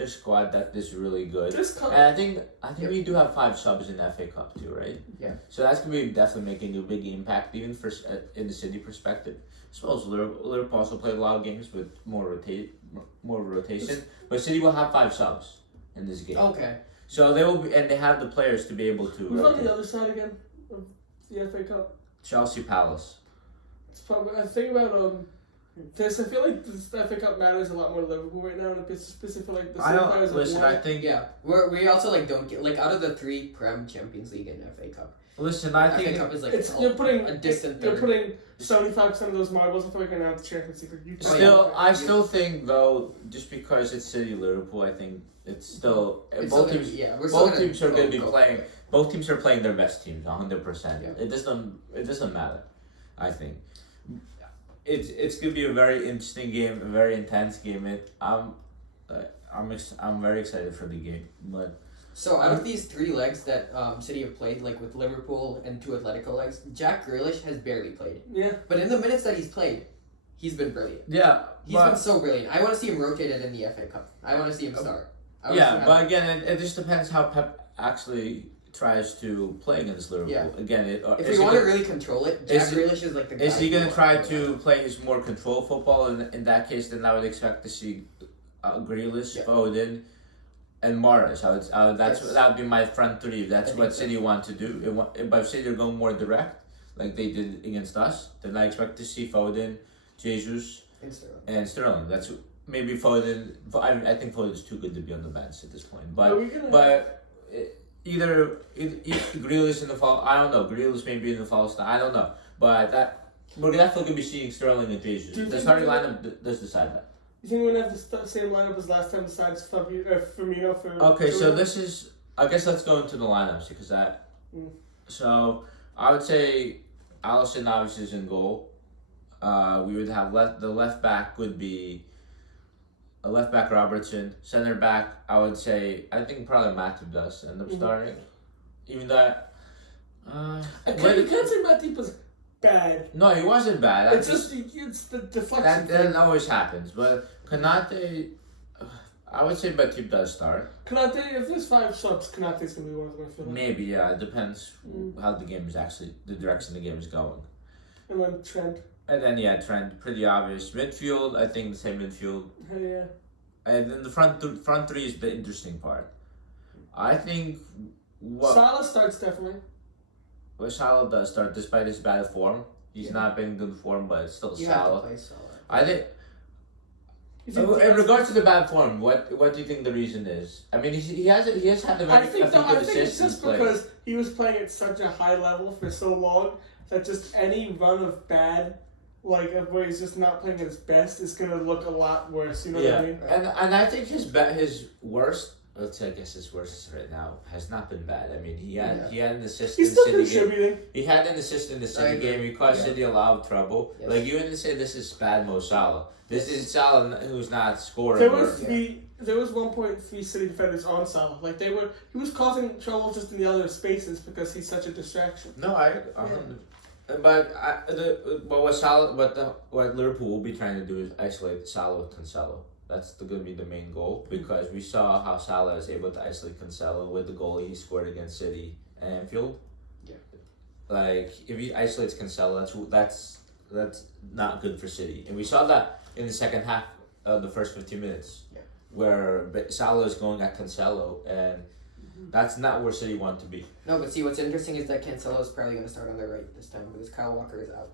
their squad that is really good. And I think we do have 5 subs in the FA Cup too, right? Yeah. So that's gonna be definitely making a big impact, even for in the City perspective. I suppose Liverpool also played a lot of games with more rotation, but City will have 5 subs in this game. Okay. So they will be, and they have the players to be able to. Who's on the other side again of the FA Cup? Chelsea Palace. It's probably I think about this. I feel like this FA Cup matters a lot more to Liverpool right now, and specifically like the same players. Listen, I think we also like don't get like out of the 3 Prem Champions League and FA Cup. Listen, I think FA Cup is like you're putting a distant. You're putting 75% of those marbles. I feel like right now the Champions League. I still think though, just because it's City Liverpool, I think it's still both teams. Both teams are going to be playing. Both teams are playing their best teams, 100%. Yeah. It doesn't matter. I think it's going to be a very interesting game, a very intense game. I'm very excited for the game, but. So out of these 3 legs that City have played, like with Liverpool and 2 Atletico legs, Jack Grealish has barely played. Yeah. But in the minutes that he's played, he's been brilliant. Yeah. He's been so brilliant. I want to see him rotated in the FA Cup. I want to see him start. But again, it just depends how Pep actually tries to play against Liverpool. Yeah. Again, if we want to really control it, Jack Grealish is like the guy. Is he going to try to play his more control football? In that case, then I would expect to see Grealish, Foden, and Mahrez. That would be my front 3. That's what City want to do. But if City are going more direct, like they did against us, then I expect to see Foden, Jesus, and Sterling. That's maybe Foden. I think Foden is too good to be on the bench at this point. But either Grealish in the fall. I don't know. Grealish maybe in the false. I don't know. But we're definitely gonna be seeing Sterling and Jesus. The starting lineup does decide that. You think we're gonna have the same lineup as last time besides Firmino for? Okay, so this is. I guess let's go into the lineups because that. So I would say Alisson obviously is in goal. We would have the left back would be. A left back Robertson, center back I would say I think probably Matip does end up starting, even that. You can't say Matip was bad. No, he wasn't bad. It's the deflection. That always happens, but Konate, I would say Matip does start. Konate, if there's 5 subs, Konate's gonna be one of them. I feel like. Maybe it depends how the game is actually the direction the game is going. And then Trent. And then Trent, pretty obvious. Midfield, I think the same midfield. Yeah. And then the front 3 is the interesting part. I think Salah starts definitely. Well, Salah does start despite his bad form. He's not been in good form, but it's still Salah. Have to play Salah. I think. In regards to the bad form, what do you think the reason is? I mean, he has had a very. I think it's just because he was playing at such a high level for so long that just any run of bad. Like where he's just not playing at his best is gonna look a lot worse. You know what I mean? And I think his worst. Let's say I guess his worst right now has not been bad. I mean he had an assist. He's still contributing. He had an assist in the City game. He caused City a lot of trouble. Yes. Like you wouldn't say this is bad Mo Salah. This is Salah who's not scoring. There was 1.3 City defenders on Salah. Like he was causing trouble just in the other spaces because he's such a distraction. No, But what Liverpool will be trying to do is isolate Salah with Cancelo. That's going to be the main goal because we saw how Salah is able to isolate Cancelo with the goal he scored against City and Anfield. Yeah. Like if he isolates Cancelo, that's not good for City, and we saw that in the second half of the first 15 minutes, where Salah is going at Cancelo and. That's not where City want to be. No, but see, what's interesting is that Cancelo is probably going to start on the right this time because Kyle Walker is out.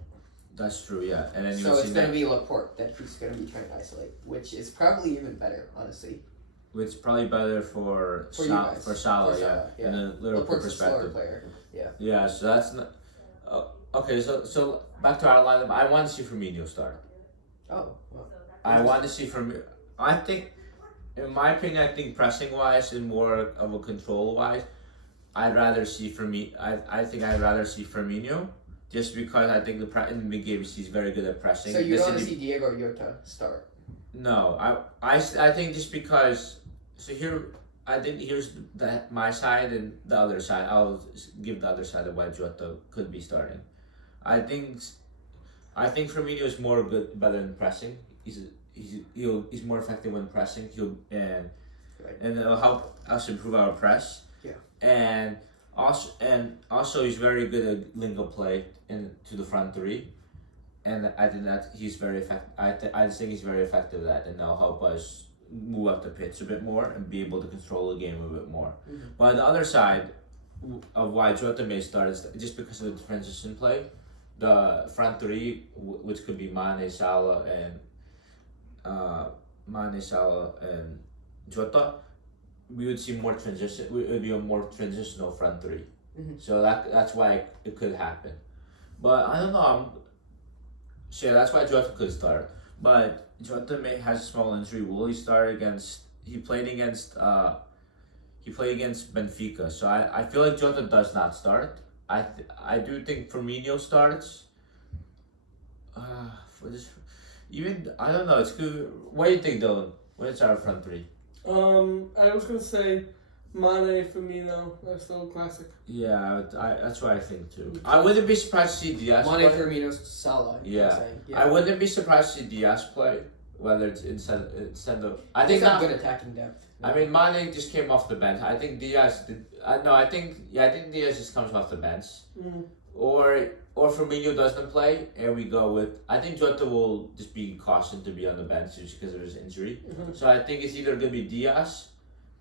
That's true, yeah. And then so it's going to be Laporte that he's going to be trying to isolate, which is probably even better, honestly. Which is probably better for Salah, yeah. In a Liverpool perspective. Player. Yeah. Yeah, so that's not. Okay, so back to our lineup. I want to see Firmino start. Oh. Well. I want to see Firmino. I think. In my opinion, I think pressing wise and more of a control wise, I'd rather see I think I'd rather see Firmino, just because I think in the mid games he's very good at pressing. So you don't want to see Diego Jota start? No, I think just because. So here's my side and the other side. I'll give the other side of why Jota could be starting. I think Firmino is better than pressing. He's more effective when pressing. Right. And it'll help us improve our press. Yeah. And also he's very good at link up play to the front three, and I think that he's very effective. I think he's very effective at that, and that'll help us move up the pitch a bit more and be able to control the game a bit more. Mm-hmm. But the other side of why Jota may start is just because of the transition play. The front three, which could be Mane, Salah, and Jota, we would see more transition. It would be a more transitional front three. Mm-hmm. So that's why it could happen. But I don't know. That's why Jota could start. But Jota has a small injury. Will he start against? He played against Benfica. So I feel like Jota does not start. I do think Firmino starts. For this, even I don't know. It's good. What do you think, Dylan? What's our front three? I was gonna say Mane, Firmino. That's still classic. Yeah, that's what I think too. I wouldn't be surprised to see Diaz Mane, play. Firmino, Salah. Yeah. I wouldn't be surprised to see Diaz play. Whether it's instead of I think not good attacking depth. I mean, Mane just came off the bench. I think Diaz did. I think Diaz just comes off the bench. Mm. Or Firmino doesn't play, and we go with. I think Jota will just be cautioned to be on the bench just because of his injury. Mm-hmm. So I think it's either gonna be Diaz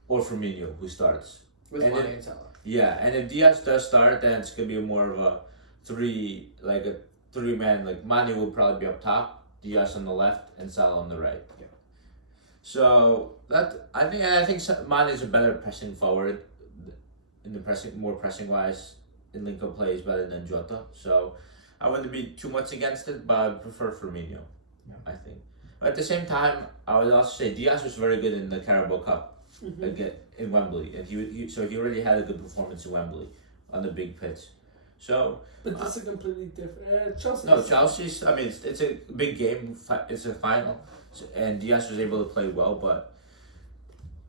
or Firmino who starts. With Mane and Salah. Yeah, and if Diaz does start, then it's gonna be more of a three man. Like Mane will probably be up top, Diaz on the left, and Salah on the right. Yeah. So I think Mane is a better pressing forward, in the more pressing wise. In link-up play is better than Jota, so I wouldn't be too much against it, but I prefer Firmino. Yeah. I think. But at the same time, I would also say Diaz was very good in the Carabao Cup again in Wembley, and he already had a good performance in Wembley on the big pitch. So. But this is completely different. Chelsea. No, Chelsea's. I mean, it's a big game. It's a final, and Diaz was able to play well, but.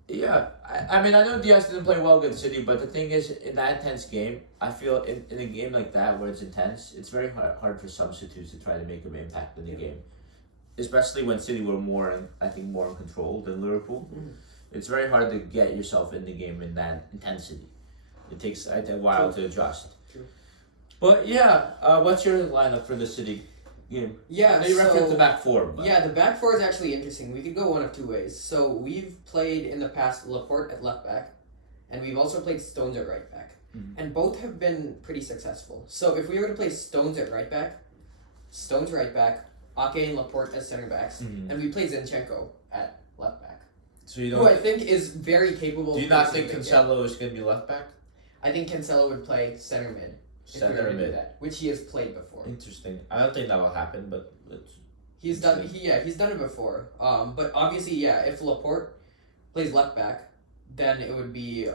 Yeah, I mean, I know Diaz didn't play well against City, but the thing is, in that intense game, I feel in a game like that where it's intense, it's very hard for substitutes to try to make an impact in the game, especially when City were more in control than Liverpool. Mm-hmm. It's very hard to get yourself in the game in that intensity. It takes a while to adjust. True. But yeah, what's your lineup for the City game? Yeah, you referenced the back four. But. Yeah, the back four is actually interesting. We could go one of two ways. So we've played in the past Laporte at left back, and we've also played Stones at right back, and both have been pretty successful. So if we were to play Stones right back, Ake and Laporte as center backs, and we play Zinchenko at left back. So you don't. Who I think is very capable. Do you not think Cancelo is going to be left back? I think Cancelo would play center mid. Center mid, which he has played before. Interesting. I don't think that will happen, but he's done it before. But obviously, if Laporte plays left back, then it would be.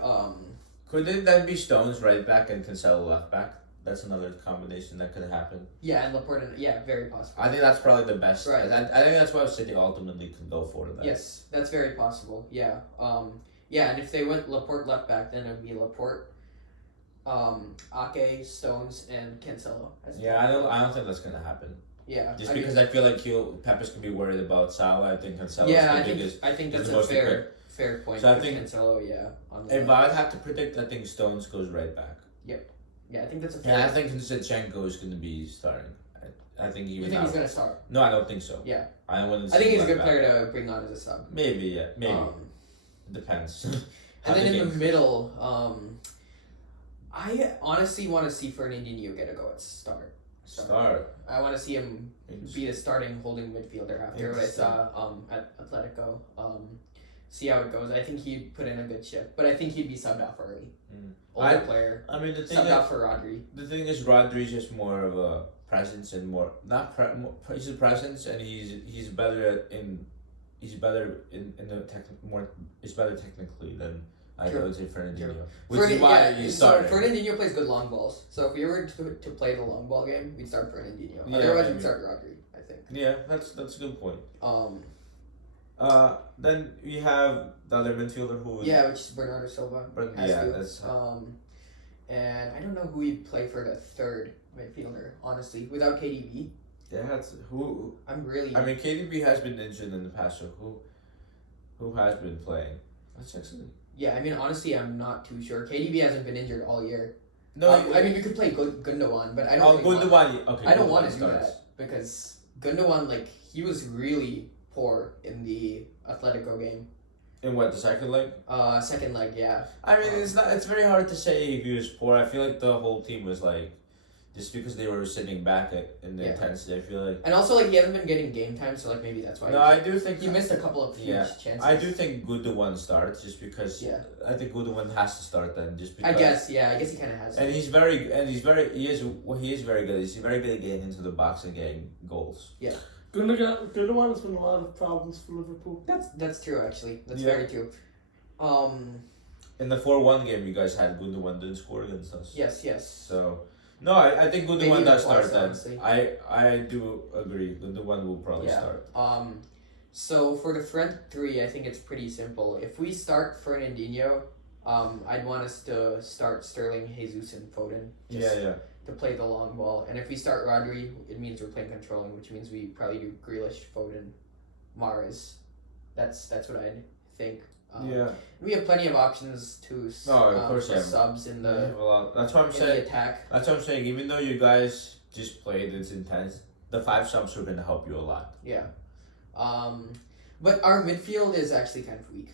Could it then be Stones right back and Cancelo left back? That's another combination that could happen. Yeah, and Laporte. Very possible. I think that's probably the best. Right. I think that's what City ultimately could go for. That. Yes, that's very possible. Yeah. And if they went Laporte left back, then it would be Laporte. Ake, Stones, and Cancelo. I don't think that's gonna happen. Yeah. Because I feel like Peppers can be worried about Salah. I think Cancelo. I think that's a fair point. So I think Cancelo. If I'd have to predict, I think Stones goes right back. Yep. Yeah, I think that's a fair. And I think Zinchenko is going to be starting. I think You think he's gonna start? No, I don't think so. Yeah. I think he's a good player to bring on as a sub. Maybe. Depends. And then in the middle, I honestly want to see Fernandinho get a go at start. I want to see him be the starting holding midfielder after what I saw at Atletico. See how it goes. I think he'd put in a good shift, but I think he'd be subbed out for early. Older player. I mean, subbed out for Rodri. The thing is, Rodri's just more of a presence and he's a presence, and he's better he's better technically than I would say Fernandinho. Which is why he started. Fernandinho plays good long balls. So if we were to play the long ball game, we'd start Fernandinho. Otherwise, we'd start Rodri, I think. Yeah, that's a good point. Then we have the other midfielder who. Which is Bernardo Silva. And I don't know who we'd play for the third midfielder, honestly, without KDB. Yeah, that's who. I'm really. I mean, KDB has been injured in the past, so who has been playing? That's excellent. Yeah, I mean, honestly, I'm not too sure. KDB hasn't been injured all year. No, I mean, you could play Gundogan, but I don't. Okay. I don't want to do that because Gundogan, like, he was really poor in the Atletico game. In what, the second leg? Second leg, yeah. I mean, it's very hard to say if he was poor. I feel like the whole team was like, just because they were sitting back in the intensity, I feel like. And also, like, he hasn't been getting game time, so, like, maybe that's why. No, I do think he missed a couple of huge chances. I do think Gundogan starts just because. Yeah. I think Gundogan has to start then, just because. I guess he kind of has. And he is very good. He's very good. He's very good at getting into the box and getting goals. Yeah. Gundogan has been a lot of problems for Liverpool. That's true, actually. That's very true. In the 4-1 game, you guys had Gundogan didn't score against us. Yes. So, no, I think Gundogan does start then. Honestly. I do agree. Gundogan will probably start. So for the front three, I think it's pretty simple. If we start Fernandinho, I'd want us to start Sterling, Jesus, and Foden. To play the long ball. And if we start Rodri, it means we're playing controlling, which means we probably do Grealish, Foden, Mahrez. That's what I'd think. We have plenty of options to for subs in the That's what I'm saying. Attack. That's what I'm saying. Even though you guys just played it's intense, the 5 subs are going to help you a lot. Yeah. But our midfield is actually kind of weak.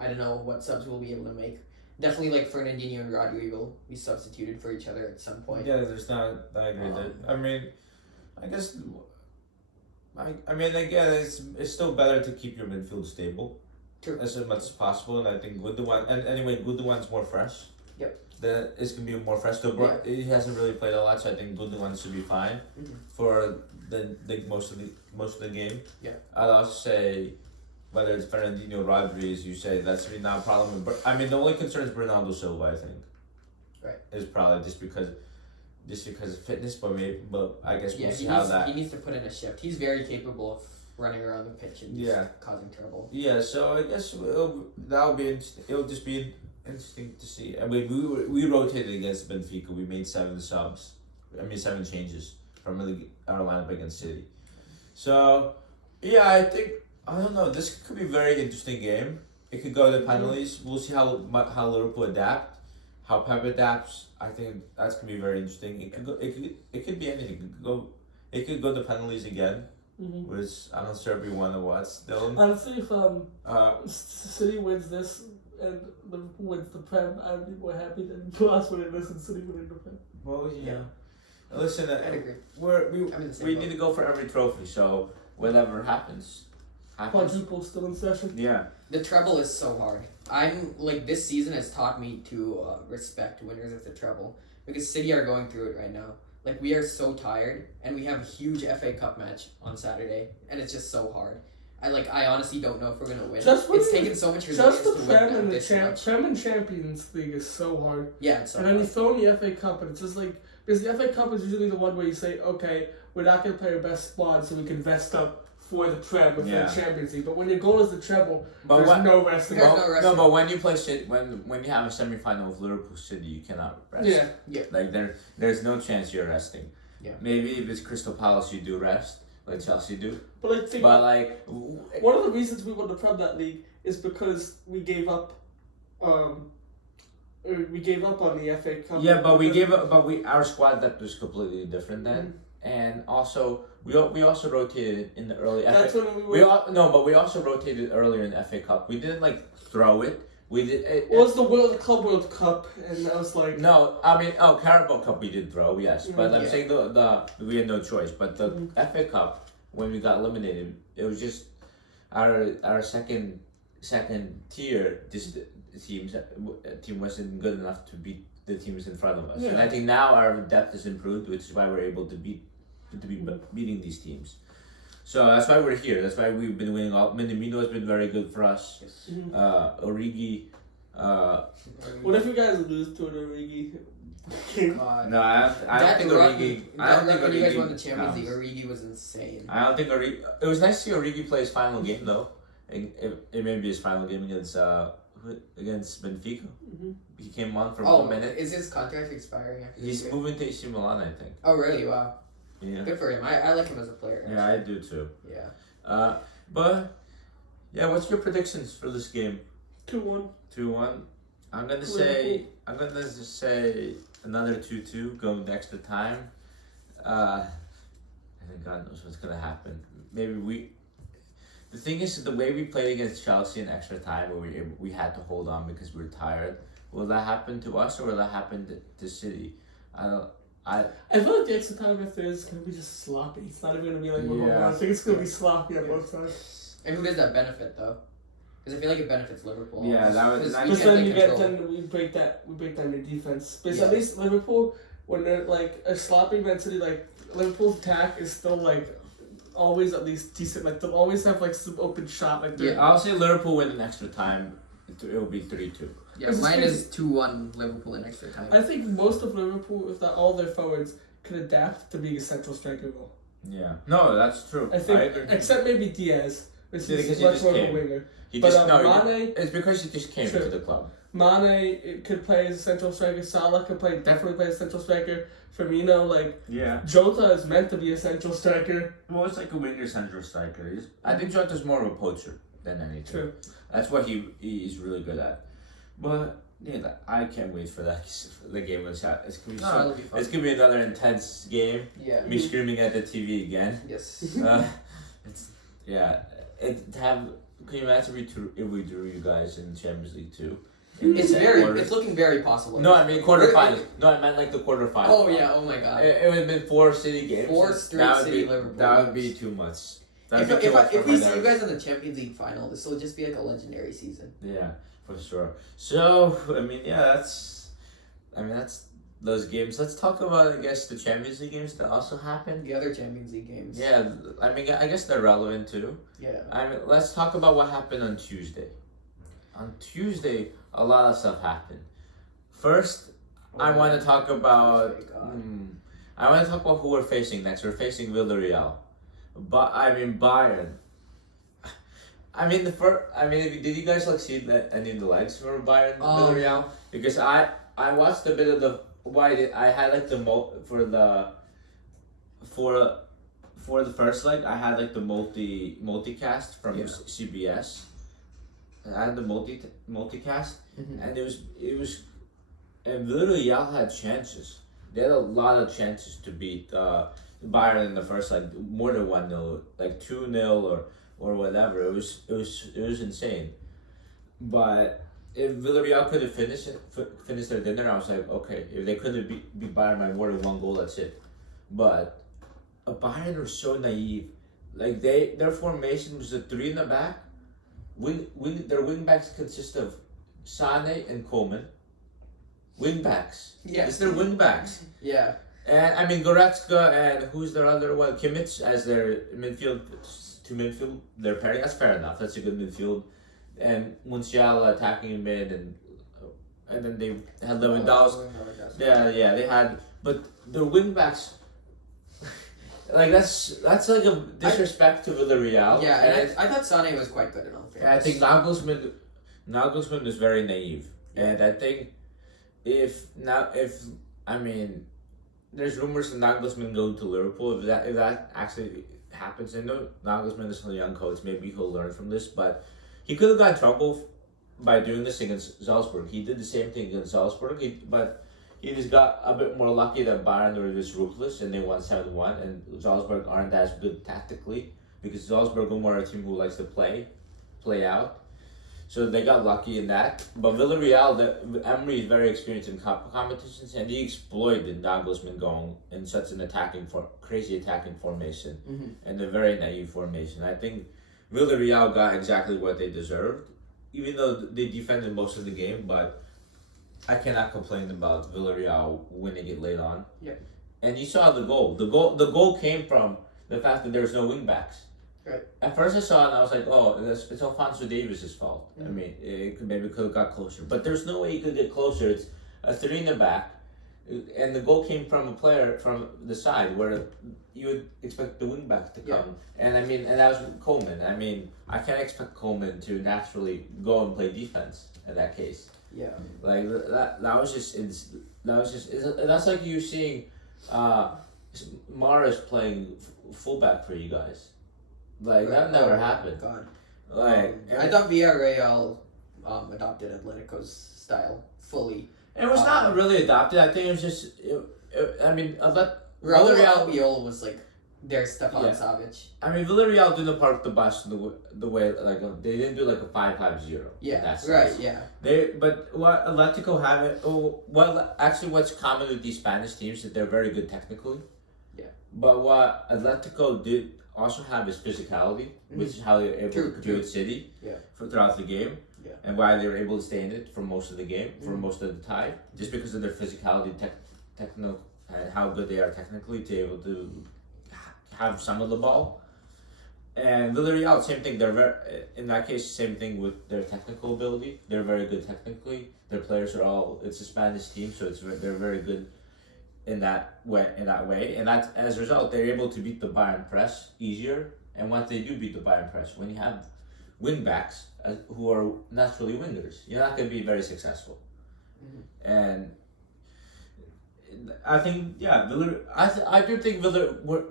I don't know what subs we'll be able to make. Definitely, like, Fernandinho and Rodri will be substituted for each other at some point. Yeah, there's not. I agree that. I mean, I guess. I mean, again, it's still better to keep your midfield stable. True. As much as possible, and I think Gundogan. And anyway, Gundogan's more fresh. Yep. It's gonna be more fresh. He hasn't really played a lot, so I think Gundogan should be fine for the most of the game. Yeah. I'd also say. Whether it's Fernandinho, Rodri, as you say, that's really not a problem. But I mean, the only concern is Bernardo Silva. I think, right, is probably just because of fitness. But I guess we'll see he needs to put in a shift. He's very capable of running around the pitch and causing trouble. Yeah, so I guess that'll be interesting. It'll just be interesting to see. I mean, we rotated against Benfica. We made 7 changes from our lineup against City. So yeah, I think. I don't know. This could be a very interesting game. It could go to penalties. We'll see how Liverpool adapt, how Pep adapts. I think that's gonna be very interesting. It could go. It could be anything. It could go to penalties again, which I'm not sure if we want to watch still. Honestly, if City wins this and Liverpool wins the Prem, I'd be more happy than us winning this and City winning the Prem. Well, yeah. Listen, I agree. We need to go for every trophy. So whatever happens. Quadruple still in session. Yeah. The treble is so hard. I'm like, this season has taught me to respect winners of the treble because City are going through it right now. Like, we are so tired and we have a huge FA Cup match on Saturday and it's just so hard. I honestly don't know if we're gonna win. It's taken so much resilience to win this much. Prem and Champions League is so hard. Yeah, it's so hard. And then you throw in the FA Cup and it's just like, because the FA Cup is usually the one where you say, okay, we're not gonna play our best squad so we can vest up for the Prem with the Champions League, but when your goal is the treble, there's no resting. No, but when you play City, when you have a semi-final with Liverpool City, you cannot rest. Yeah. Like there's no chance you're resting. Yeah. Maybe if it's Crystal Palace, you do rest, like Chelsea do. But one of the reasons we won the Prem that league is because we gave up. We gave up on the FA Cup. Yeah, but we gave up. But our squad depth was completely different then, and also. We also rotated in the early. That's FA, when we were. But we also rotated earlier in the FA Cup. We didn't throw it. We did. It was the Club World Cup, and I was like. No, I mean, Carabao Cup we did throw, yes, but I'm saying we had no choice. But the FA Cup, when we got eliminated, it was just our second tier. Just team wasn't good enough to beat the teams in front of us, and I think now our depth is improved, which is why we're able to be beating these teams. So that's why we're here. That's why we've been winning. Minamino has been very good for us. Yes. Origi. What if you guys lose to an Origi? No, I don't think Origi. I don't think when Origi. You guys won the Champions League, Origi was insane. I don't think Origi. It was nice to see Origi play his final game though. It may be his final game against Benfica. He came on for 1 minute. Is his contract expiring after this He's year? moving to AC Milan, I think. Oh really? Wow. Yeah. Good for him. I like him as a player. Actually. Yeah, I do too. Yeah. But yeah, what's your predictions for this game? 2-1. 2-1. I'm gonna say another 2-2 going the extra time. And God knows what's gonna happen. Maybe the thing is, the way we played against Chelsea in extra time, where we had to hold on because we were tired. Will that happen to us, or will that happen to City? I feel like the extra time method is gonna be just sloppy. It's not even gonna be like I think it's gonna be sloppy on both sides. And who does that benefit though? Because I feel like it benefits Liverpool. Yeah, that was. But then we break down your defense. Because at least Liverpool, when they're like a sloppy Man City, like Liverpool's attack is still like always at least decent. Like they'll always have like some open shot. Like I'll say Liverpool win in extra time. It will be 3-2. Yeah, mine is 2-1 Liverpool in extra time. I think most of Liverpool, if not all their forwards, could adapt to being a central striker though. Yeah. No, that's true. I think, except maybe Diaz, which is much more of a winger. Mane, it's because he just came into the club. Mane could play as a central striker. Salah could definitely play as a central striker. Firmino, Jota is meant to be a central striker. Well, it's like a winger central striker. I think Jota's more of a poacher than anything. True. That's what he's really good at. But yeah, I can't wait for the game of the shot. It's gonna be another intense game. Yeah. Me screaming at the TV again. Yes. Can you imagine if we drew you guys in Champions League too? It's looking very possible. No, I mean quarterfinals. No, I meant like the quarterfinals. Oh yeah! Oh my God! It would have been 4 City games. 4 straight City Liverpool. That would be too much. If we see you guys in the Champions League final, this will just be like a legendary season. Yeah, for sure. So that's those games. Let's talk about the Champions League games that also happened. The other Champions League games. Yeah, I guess they're relevant too. Yeah. Let's talk about what happened on Tuesday. On Tuesday, a lot of stuff happened. First, I want to talk about. I want to talk about who we're facing next. We're facing Villareal, but Bayern. Did you guys see any of the legs for Bayern Villareal? Because I watched a bit of the. I had for the first leg, I had the multicast from CBS. I had the multicast, and it was, and Villareal had chances. They had a lot of chances to beat Bayern in the first leg, more than 1-0, 2-0 or whatever. It was insane, but. If Villareal could have finished their dinner, I was like, okay. If they couldn't beat Bayern by more than 1 goal, that's it. But Bayern were so naive. Their formation was a 3 in the back. Their wing backs consist of Sane and Coleman. Wing backs. Yeah. It's their wing backs. Yeah. And Goretzka and who's their other one? Kimmich as their midfield their pairing. That's fair enough. That's a good midfield. And Musiala attacking mid, and then they had Lewandowski. Yeah, they had, but the wing backs, that's like a disrespect to Villarreal. Yeah, and I thought Sane was quite good in all fairness. Yeah, I think Nagelsmann is very naive, and I think there's rumors of Nagelsmann going to Liverpool. If that actually happens, I know Nagelsmann is a young coach. Maybe he'll learn from this, but. He could have got in trouble by doing this against Salzburg. He did the same thing against Salzburg, but he just got a bit more lucky that Bayern were just ruthless and they won 7-1, and Salzburg aren't as good tactically because Salzburg are more a team who likes to play out. So they got lucky in that. But Villareal, Emery is very experienced in competitions, and he exploited Nagelsmann going in such an crazy attacking formation and a very naive formation. I think Villareal got exactly what they deserved, even though they defended most of the game, but I cannot complain about Villareal winning it late on. Yeah. And you saw the goal. The goal came from the fact that there's no wing backs. Right. At first I saw it and I was like, it's Alphonso Davies' fault. Maybe could have got closer. But there's no way he could get closer. It's a 3 in the back. And the goal came from a player from the side where you would expect the wing back to come. And that was Coleman. I can't expect Coleman to naturally go and play defense in that case. Yeah. That's like you seeing Mahrez playing fullback for you guys. That never happened. God. I thought Villareal adopted Atletico's style fully. It was not really adopted. I think it was just. Raul Albiol was like their Stefan Savic. I mean, Villareal didn't park the bus the way like they didn't do like a 5-5-0. Yeah, right. Yeah. But what Atletico have it. What's common with these Spanish teams is that they're very good technically. Yeah. But what Atletico did also have is physicality, which is how they were able to compete with City. Throughout the game. Yeah. And why they were able to stay in it for most of the game, for most of the time, just because of their physicality, technical, and how good they are technically to be able to have some of the ball. And Villareal, same thing. They're very, in that case, same thing with their technical ability. They're very good technically. Their players are all. It's a Spanish team, so they're very good in that way. And that's as a result, they're able to beat the Bayern press easier. And once they do beat the Bayern press, when you have wing backs who are naturally wingers, you're not going to be very successful. And I think, I do think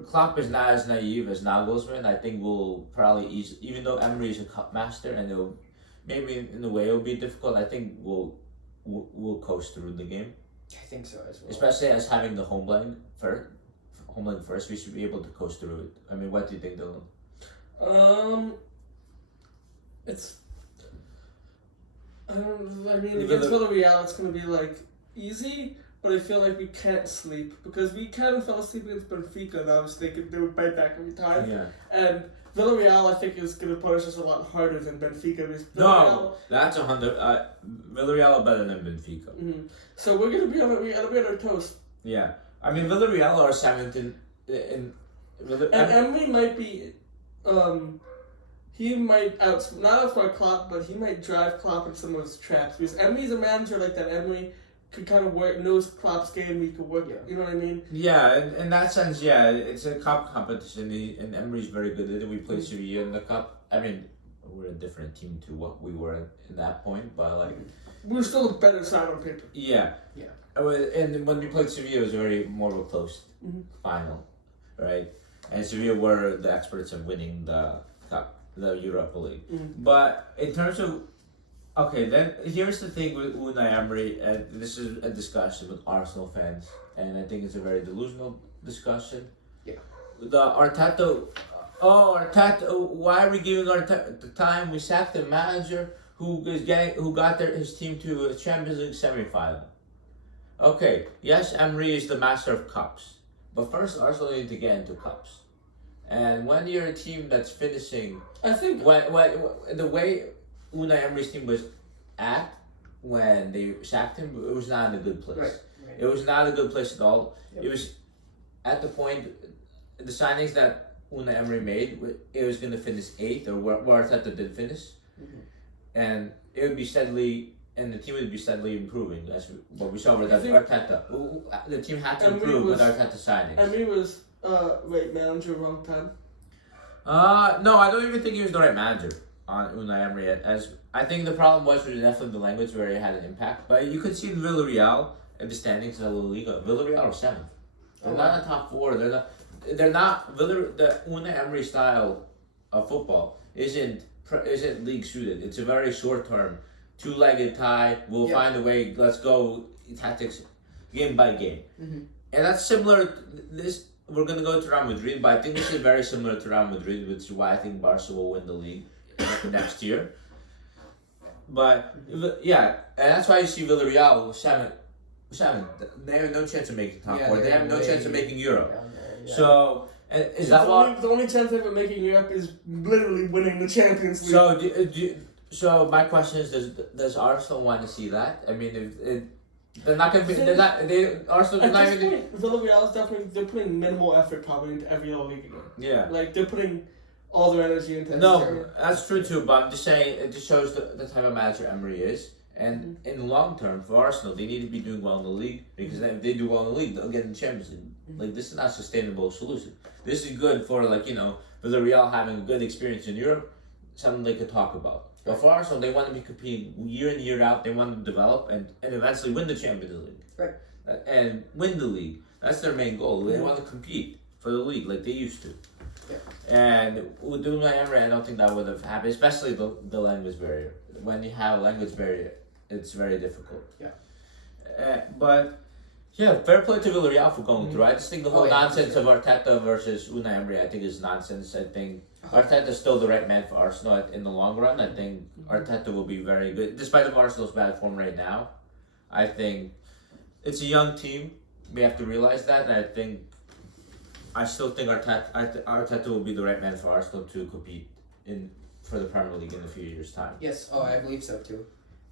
Klopp is not as naive as Nagelsmann. I think we'll probably even though Emery is a cup master and maybe in a way it'll be difficult, I think we'll coast through the game. I think so as well. Especially as having the homeland first, we should be able to coast through it. I mean, what do you think, Dylan? Against Villareal, it's going to be like easy, but I feel like we can't sleep because we kind of fell asleep against Benfica, and I was thinking they would bite back every time. Yeah. And Villareal, I think, is going to punish us a lot harder than Benfica. No, that's 100. Villareal are better than Benfica. Mm-hmm. So we're going to be on our toes. Yeah, I mean Villareal are 7th and Emery might be. He might not outsmart Klopp, but he might drive Klopp in some of his traps. Because Emery's a manager like that. Emery could kind of knows Klopp's game. He could work. You know what I mean? Yeah, in that sense, yeah, it's a cup competition, and Emery's very good at it. We played Sevilla in the cup. I mean, we're a different team to what we were in that point, but like we were still a better side on paper. Yeah. And when we played Sevilla, it was very more of a close final, right? And Sevilla were the experts in winning the cup. The Europa League. But in terms of then here's the thing with Unai Emery, and this is a discussion with Arsenal fans, and I think it's a very delusional discussion. Yeah. The Arteta, why are we giving Arteta the time? We sacked the manager who got his team to a Champions League semi-final. Okay, yes, Emery is the master of cups, but first Arsenal need to get into cups. And when you're a team that's finishing, I think the way Unai Emery's team was at when they sacked him, it was not in a good place. Right. It was not a good place at all. Yep. It was at the point, the signings that Unai Emery made, it was going to finish 8th, or where Arteta did finish, and it would be steadily. And the team would be steadily improving. That's what we saw with Arteta. The team had to improve with Arteta signings. Emery was right manager, wrong time. No, I don't even think he was the right manager on Unai Emery. As I think the problem was definitely the language where he had an impact. But you could see in Villareal at the standings of La Liga. Villareal are 7th. They're not in the top 4. They're not. The Unai Emery style of football isn't league suited. It's a very short term. 2-legged tie. We'll find a way. Let's go tactics, game by game, and that's similar. We're gonna go to Real Madrid, but I think this is very similar to Real Madrid, which is why I think Barca will win the league next year. But yeah, and that's why you see Villareal 7. They have no chance of making top 4. They have no chance of making Europe. So. Is that why the only chance of making Europe is literally winning the Champions League? So my question is, does Arsenal want to see that? I mean, they're not going to be. They're not. Arsenal not even. Villareal is definitely they're putting minimal effort probably into every La Liga game. Yeah. Like they're putting all their energy into. No, that's true too. But I'm just saying it just shows the type of manager Emery is, and in the long term for Arsenal, they need to be doing well in the league because if they do well in the league, they'll get in the Champions League. Like this is not a sustainable solution. This is good for Villareal having a good experience in Europe, something they could talk about. But for Arsenal, they want to be competing year in, year out. They want to develop and eventually win the Champions League. Right. And win the league. That's their main goal. They want to compete for the league like they used to. Yeah. And with Unai Emery, I don't think that would have happened, especially the language barrier. When you have a language barrier, it's very difficult. Yeah. But yeah, fair play to Villareal for going through. I just think the whole nonsense of Arteta versus Unai Emery, I think is nonsense. I think Arteta is still the right man for Arsenal in the long run. I think Arteta will be very good, despite of Arsenal's bad form right now. I think it's a young team. We have to realize that, and I still think Arteta will be the right man for Arsenal to compete for the Premier League in a few years' time. Yes, I believe so too.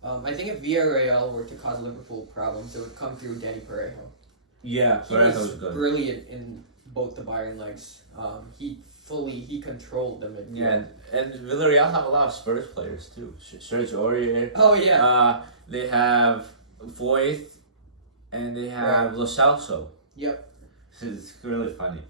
I think if Villareal were to cause Liverpool problems, it would come through Danny Parejo. Yeah, Parejo was good. Brilliant in both the Bayern legs. He controlled the midfield. Yeah, and Villareal have a lot of Spurs players too. Serge Aurier. Oh yeah. They have Voith, and they have Lo Celso. Yep. It's really funny,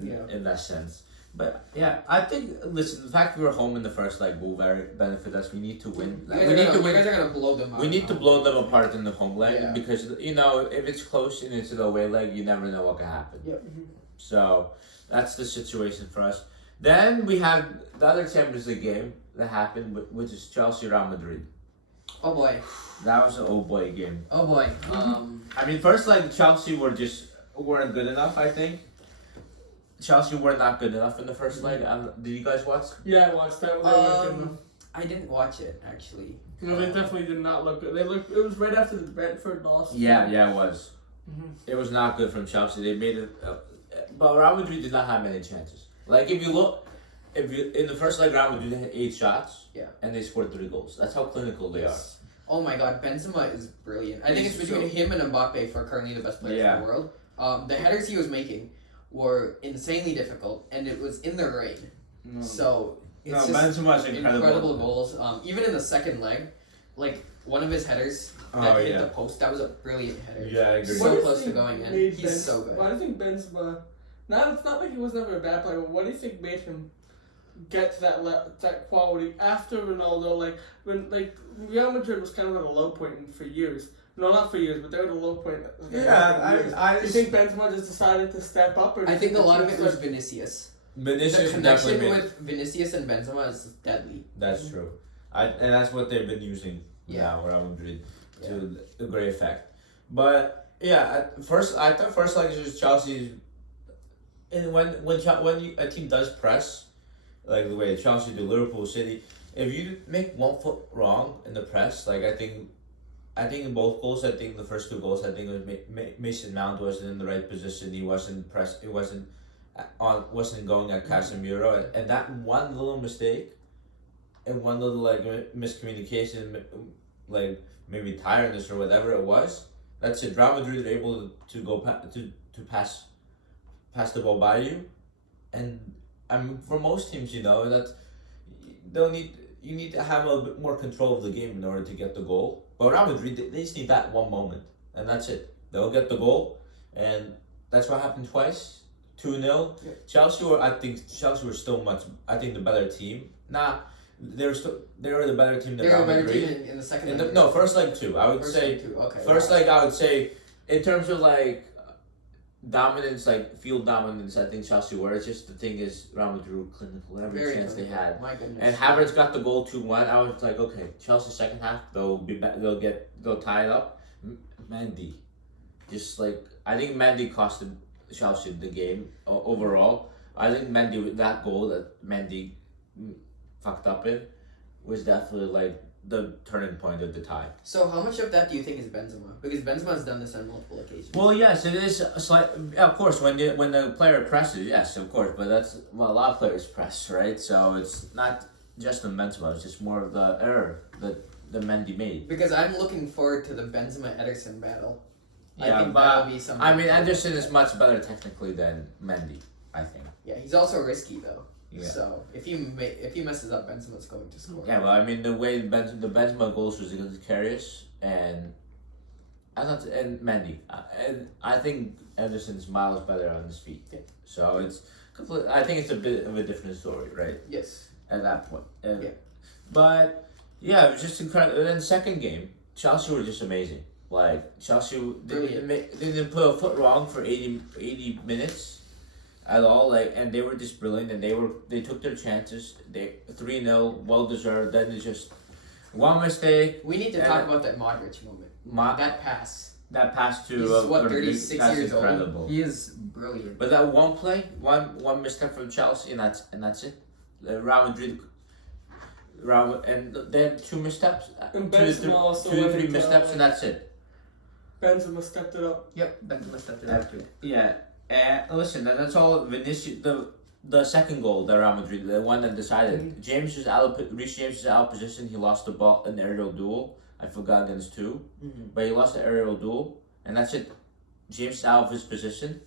in that sense. But yeah, I think the fact we were home in the first leg will very benefit us. We need to win. You guys are gonna blow them out. We need to blow them apart in the home leg because if it's close and it's the away leg, you never know what can happen. Yep. So that's the situation for us. Then we have the other Champions League game that happened, which is Chelsea Real Madrid. Oh boy. That was an oh boy game. Oh boy. I mean, first leg Chelsea weren't good enough. I think. Chelsea were not good enough in the first leg. Did you guys watch? Yeah, I watched that. I didn't watch it actually. No, they definitely did not look good. It was right after the Brentford loss. Yeah, it was. Mm-hmm. It was not good from Chelsea. They made it, but Real Madrid did not have many chances. Like if you in the first leg, Real Madrid had 8 shots. Yeah. And they scored 3 goals. That's how clinical they are. Oh my God, Benzema is brilliant. I think it's between him and Mbappe for currently the best players in the world. The headers he was making were insanely difficult, and it was in the rain. So it's Benzema's incredible goals. Even in the second leg, like one of his headers that hit the post, that was a brilliant header. Yeah, I agree. So close to going in. He's so good. Why do you think Benzema? It's not like he was never a bad player, but what do you think made him get to that quality after Ronaldo? Like when Real Madrid was kind of at a low point for years. No, not for years, but they were at a low point. Do you think Benzema just decided to step up? Or I think a lot of it was Vinicius. The connection with Vinicius and Benzema is deadly. That's true. And that's what they've been using now, Real Madrid, to a great effect. But yeah, I thought first leg was Chelsea. And when a team does press, like the way Chelsea do, Liverpool, City, if you make 1 foot wrong in the press, like I think in both goals, I think the first 2 goals, I think it was Mason Mount wasn't in the right position. He wasn't pressed. It wasn't going at Casemiro, and that one little mistake, and one little miscommunication, like maybe tiredness or whatever it was. That's it. Real Madrid are able to go to pass the ball by you, and for most teams, that you need to have a bit more control of the game in order to get the goal. But Real Madrid, they just need that one moment, and that's it. They'll get the goal, and that's what happened twice. 2-0. Yeah. Chelsea were still the better team. They were the better team than Real Madrid. They were the better team in the second leg. No, first leg too. I would say. Okay. First leg, I would say, in terms of dominance, field dominance, I think Chelsea were. It's just the thing is, Real Madrid were clinical every chance they had. My goodness. And Havertz got the goal 2-1. I was like, okay, Chelsea second half, they'll tie it up. Mendy, I think Mendy costed Chelsea the game overall. I think that goal that Mendy fucked up in was definitely the turning point of the tie. So how much of that do you think is Benzema? Because Benzema has done this on multiple occasions. Well, yes, it is a slight. Yeah, of course, when the player presses, yes, of course, but that's a lot of players press, right? So it's not just the Benzema; it's just more of the error that the Mendy made. Because I'm looking forward to the Benzema-Ederson battle. Yeah, I think that'll be something. I mean, Ederson is much better technically than Mendy, I think. Yeah, he's also risky though. Yeah. So if he messes up, Benzema's going to score. Yeah, well, I mean the way the Benzema goals was against Karius and Mendy, and I think Ederson's miles better on his feet. Yeah. So it's I think it's a bit of a different story, right? Yes. At that point. Yeah. But yeah, it was just incredible. And then second game, Chelsea were just amazing. Chelsea didn't put a foot wrong for 80 minutes. at all. And they were just brilliant, and they took their chances. They 3-0, well deserved. Then it's just one mistake. We need to talk about that Modric moment. That pass. That pass to he's 36 years incredible. Old. He is brilliant. But that one play, one misstep from Chelsea, and that's it. Real Madrid. And then 2 missteps. And Benzema also two to three missteps, and that's it. Benzema stepped it up. Yep, Benzema stepped it up too. Yeah. Listen, that's all. Vinicius, the second goal, the Real Madrid, the one that decided. Reece James is out of position. He lost the ball, an aerial duel. I forgot against 2, but he lost the aerial duel, and that's it. James is out of his position,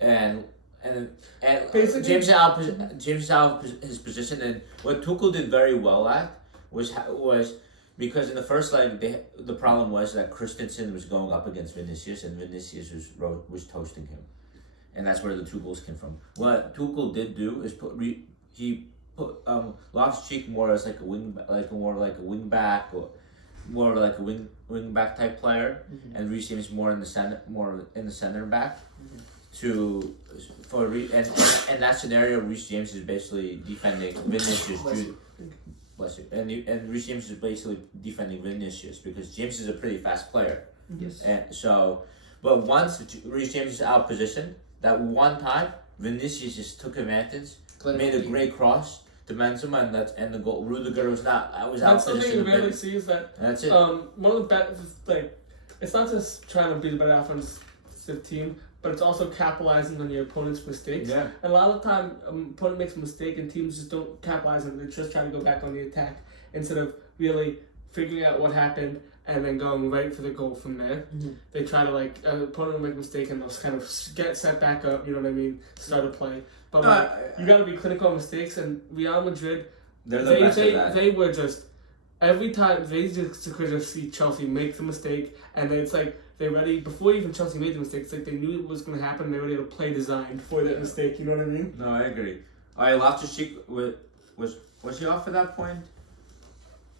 and James is out of his position. And what Tuchel did very well at was because in the first leg the problem was that Christensen was going up against Vinicius, and Vinicius was toasting him, and that's where the 2 goals came from. What Tuchel did do is put Loftus-Cheek more as like a wing back, or more like a wing back type player, and Reece James more in the center back. In that scenario, Reece James is basically defending Vinicius. Bless you. And Reece James is basically defending Vinicius because James is a pretty fast player. Yes. And so, but once Reece James is out of position, that one time Vinicius just took advantage, made a great cross to Benzema, and the goal. Rudiger was out of position. That's the thing you rarely see is that. And that's it. One of the best, it's not just trying to be the better offensive team, but it's also capitalizing on your opponent's mistakes. Yeah. And a lot of the time, opponent makes a mistake and teams just don't capitalize on it. They just try to go back on the attack instead of really figuring out what happened and then going right for the goal from there. They try to opponent will make a mistake and they'll kind of get set back up. You know what I mean? Start a play, but you got to be clinical on mistakes. And Real Madrid, they were just every time they just could just see Chelsea make the mistake, and then it's like. They're ready before even Chelsea made the mistake. It's like they knew it was going to happen. They were able to play design for that mistake. You know what I mean? No, I agree. Loftus-Cheek was he off at that point?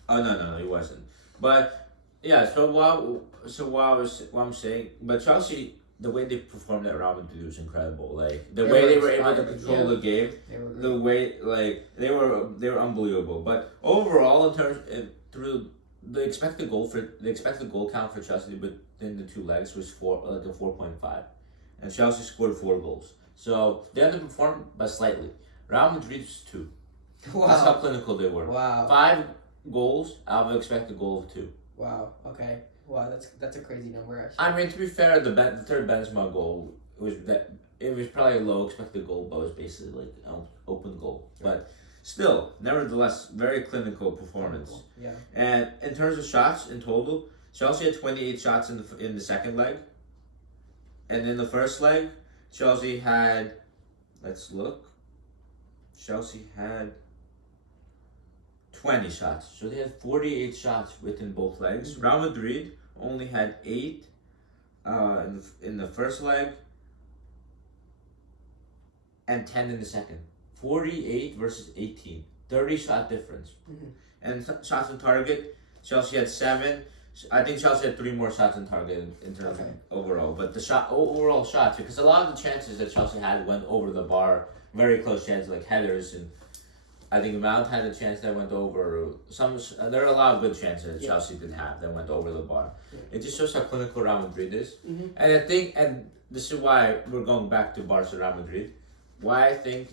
Oh no, he wasn't. But yeah, so what I'm saying, but Chelsea, the way they performed at Real Madrid was incredible. The way they were able to control the game, the way they were unbelievable. But overall, through the expected goal count for Chelsea within the 2 legs was 4.5, and Chelsea scored 4 goals. So they underperformed, but slightly. Real Madrid was 2. Wow. That's how clinical they were. Wow. 5 goals out of an expected goal of 2. Wow. Okay. Wow. That's a crazy number. Actually. I mean, to be fair, the third Benzema goal was probably a low expected goal, but it was basically an open goal. But still, nevertheless, very clinical performance. Yeah. And in terms of shots in total, Chelsea had 28 shots in the second leg. And in the first leg, Chelsea had, let's look. Chelsea had 20 shots. So they had 48 shots within both legs. Real Madrid only had 8 in the first leg and 10 in the second. 48 versus 18. 30 shot difference. And shots on target, Chelsea had 7. I think Chelsea had 3 more shots on target in terms of overall. But the overall shots, because a lot of the chances that Chelsea had went over the bar, very close chances like headers, and I think Mount had a chance that went over. There are a lot of good chances that Chelsea did have that went over the bar. It just shows how clinical Real Madrid is. And I think, and this is why we're going back to Barca Real Madrid. Why I think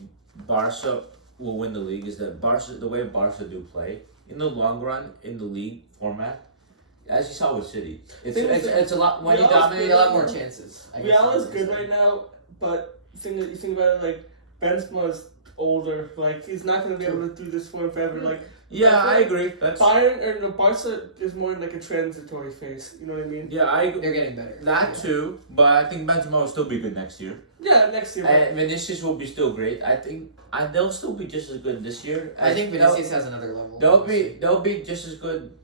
Barca will win the league is that the way Barca do play in the long run in the league format, as you saw with City, it's a lot when you dominate, a lot more chances. Real is good right now, but you think about it, Benzema's older, he's not going to be able to do this for him forever. I agree. Barca is more in a transitory phase. You know what I mean? Yeah, I agree. They're getting better. That too, but I think Benzema will still be good next year. Yeah, next year. And Vinicius will be still great. I think they'll still be just as good this year. I think Vinicius has another level. They'll be just as good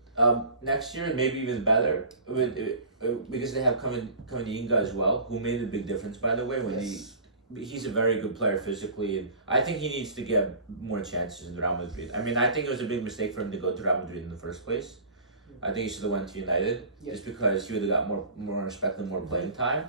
next year, maybe even better, because they have Camavinga as well, who made a big difference, by the way, when he's a very good player physically, and I think he needs to get more chances in Real Madrid. I mean, I think it was a big mistake for him to go to Real Madrid in the first place. I think he should have went to United just because he would have got more respect and more playing time.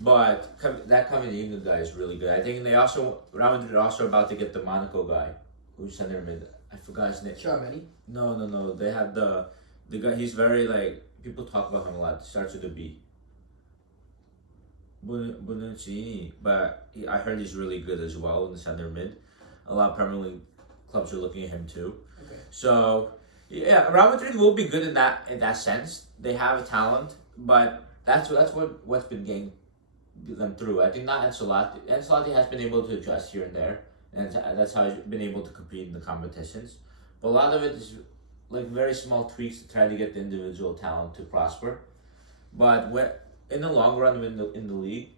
But that Camavinga guy is really good. I think Real Madrid are also about to get the Monaco guy, who's center mid. I forgot his name. Tchouaméni? No. They have the guy. He's very people talk about him a lot. Starts with a B. Bonucci, but I heard he's really good as well in the center mid. A lot of Premier League clubs are looking at him too. Okay. So yeah, Real Madrid will be good in that sense. They have a talent, but that's what's been getting them through. I think not Ancelotti. Ancelotti has been able to adjust here and there, and that's how he's been able to compete in the competitions. But a lot of it is very small tweaks to try to get the individual talent to prosper. But in the long run in the league,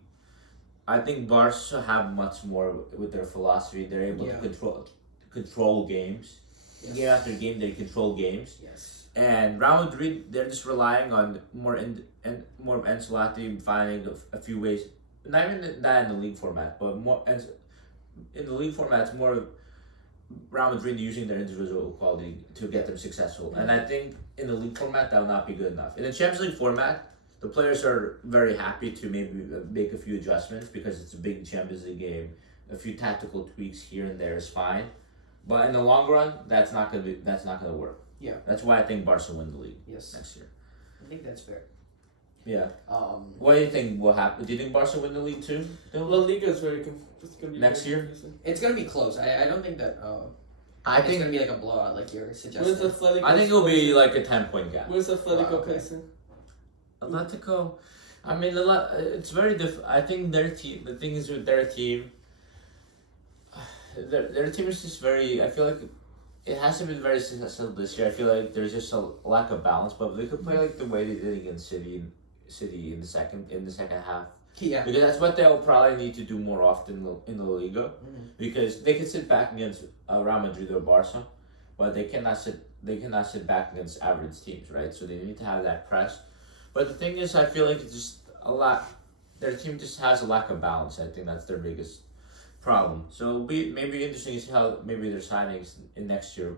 I think Barca have much more with their philosophy. They're able to control games. Yes. Game after game, they control games. Yes. And Real Madrid, they're just relying on more of Ancelotti finding a few ways. Not even that in the league format, but more in the league format, it's more of Real Madrid using their individual quality to get them successful. Mm-hmm. And I think in the league format, that will not be good enough. In the Champions League format, the players are very happy to maybe make a few adjustments because it's a big Champions League game. A few tactical tweaks here and there is fine, but in the long run, that's not gonna work. Yeah. That's why I think Barca win the league. Yes. Next year. I think that's fair. Yeah. What do you think will happen? Do you think Barca win the league too? La Liga is it's gonna be next year. Confusing. It's gonna be close. I don't think that. I think it's gonna be like a blowout, like you're suggesting. I think it'll be like a 10-point gap. Where's Atletico placing? Atletico, I mean, it's very I think their team. The thing is with their team, their team is just very. I feel like it hasn't been very successful this year. I feel like there's just a lack of balance. But they could play like the way they did against City in the second half. Yeah. Because that's what they'll probably need to do more often in the Liga. Mm-hmm. Because they can sit back against Real Madrid or Barca, but they cannot sit back against average teams, right? So they need to have that press. But the thing is, I feel like it's just their team just has a lack of balance. I think that's their biggest problem. So it'll be maybe interesting to see how maybe their signings in next year,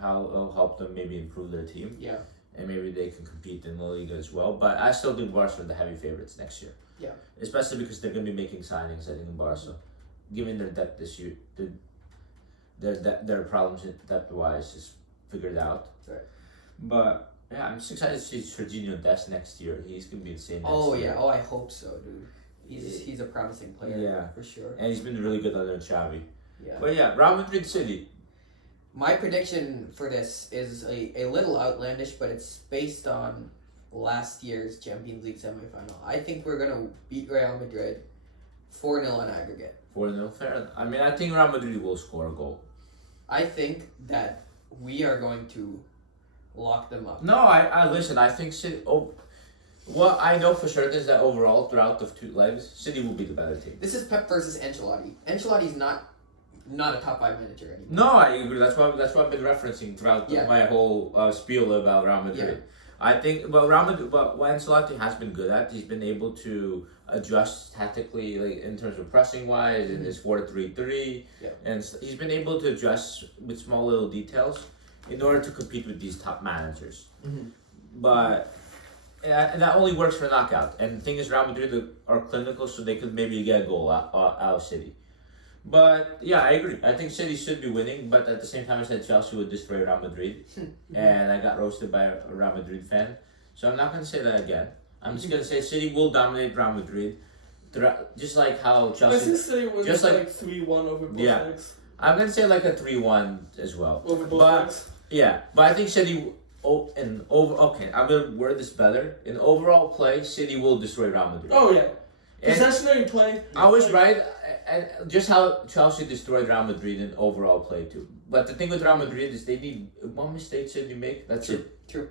how it'll help them maybe improve their team. Yeah. And maybe they can compete in the Liga as well. But I still think Barca are the heavy favorites next year. Yeah. Especially because they're going to be making signings, I think, in Barca. Given their depth this year, their problems depth-wise is figured out. Right. But yeah, I'm just excited to see Serginho Dest next year. He's gonna be insane. Oh yeah, I hope so, dude. He's a promising player. Yeah, for sure. And he's been really good under Xavi. Yeah. But yeah, Real Madrid City. My prediction for this is a little outlandish, but it's based on last year's Champions League semifinal. I think we're gonna beat Real Madrid 4-0 on aggregate. 4-0, fair. I mean, I think Real Madrid will score a goal. I think that we are going to lock them up. No, I listen. I think City. What I know for sure is that overall, throughout the two legs, City will be the better team. This is Pep versus Ancelotti. Ancelotti's not a top 5 manager anymore. No, I agree. That's what I've been referencing throughout my whole spiel about Real Madrid. Yeah. I think, Real Madrid, what Ancelotti has been good at, he's been able to adjust tactically, like in terms of pressing wise, in his 4-3-3, and he's been able to adjust with small little details in order to compete with these top managers. Mm-hmm. But and that only works for knockout. And the thing is, Real Madrid are clinical, so they could maybe get a goal out of City. But yeah, I agree. I think City should be winning, but at the same time, I said Chelsea would destroy Real Madrid, and I got roasted by a Real Madrid fan. So I'm not going to say that again. I'm just going to say City will dominate Real Madrid, just like how Chelsea. I think City wins just like 3-1 over both legs. I'm going to say like a 3-1 as well. Over both legs? Yeah, but I think City. Okay, I'm going to word this better. In overall play, City will destroy Real Madrid. Oh yeah. Possessionary play. I was right, and just how Chelsea destroyed Real Madrid in overall play too. But the thing with Real Madrid is they need one mistake City make. That's it. True.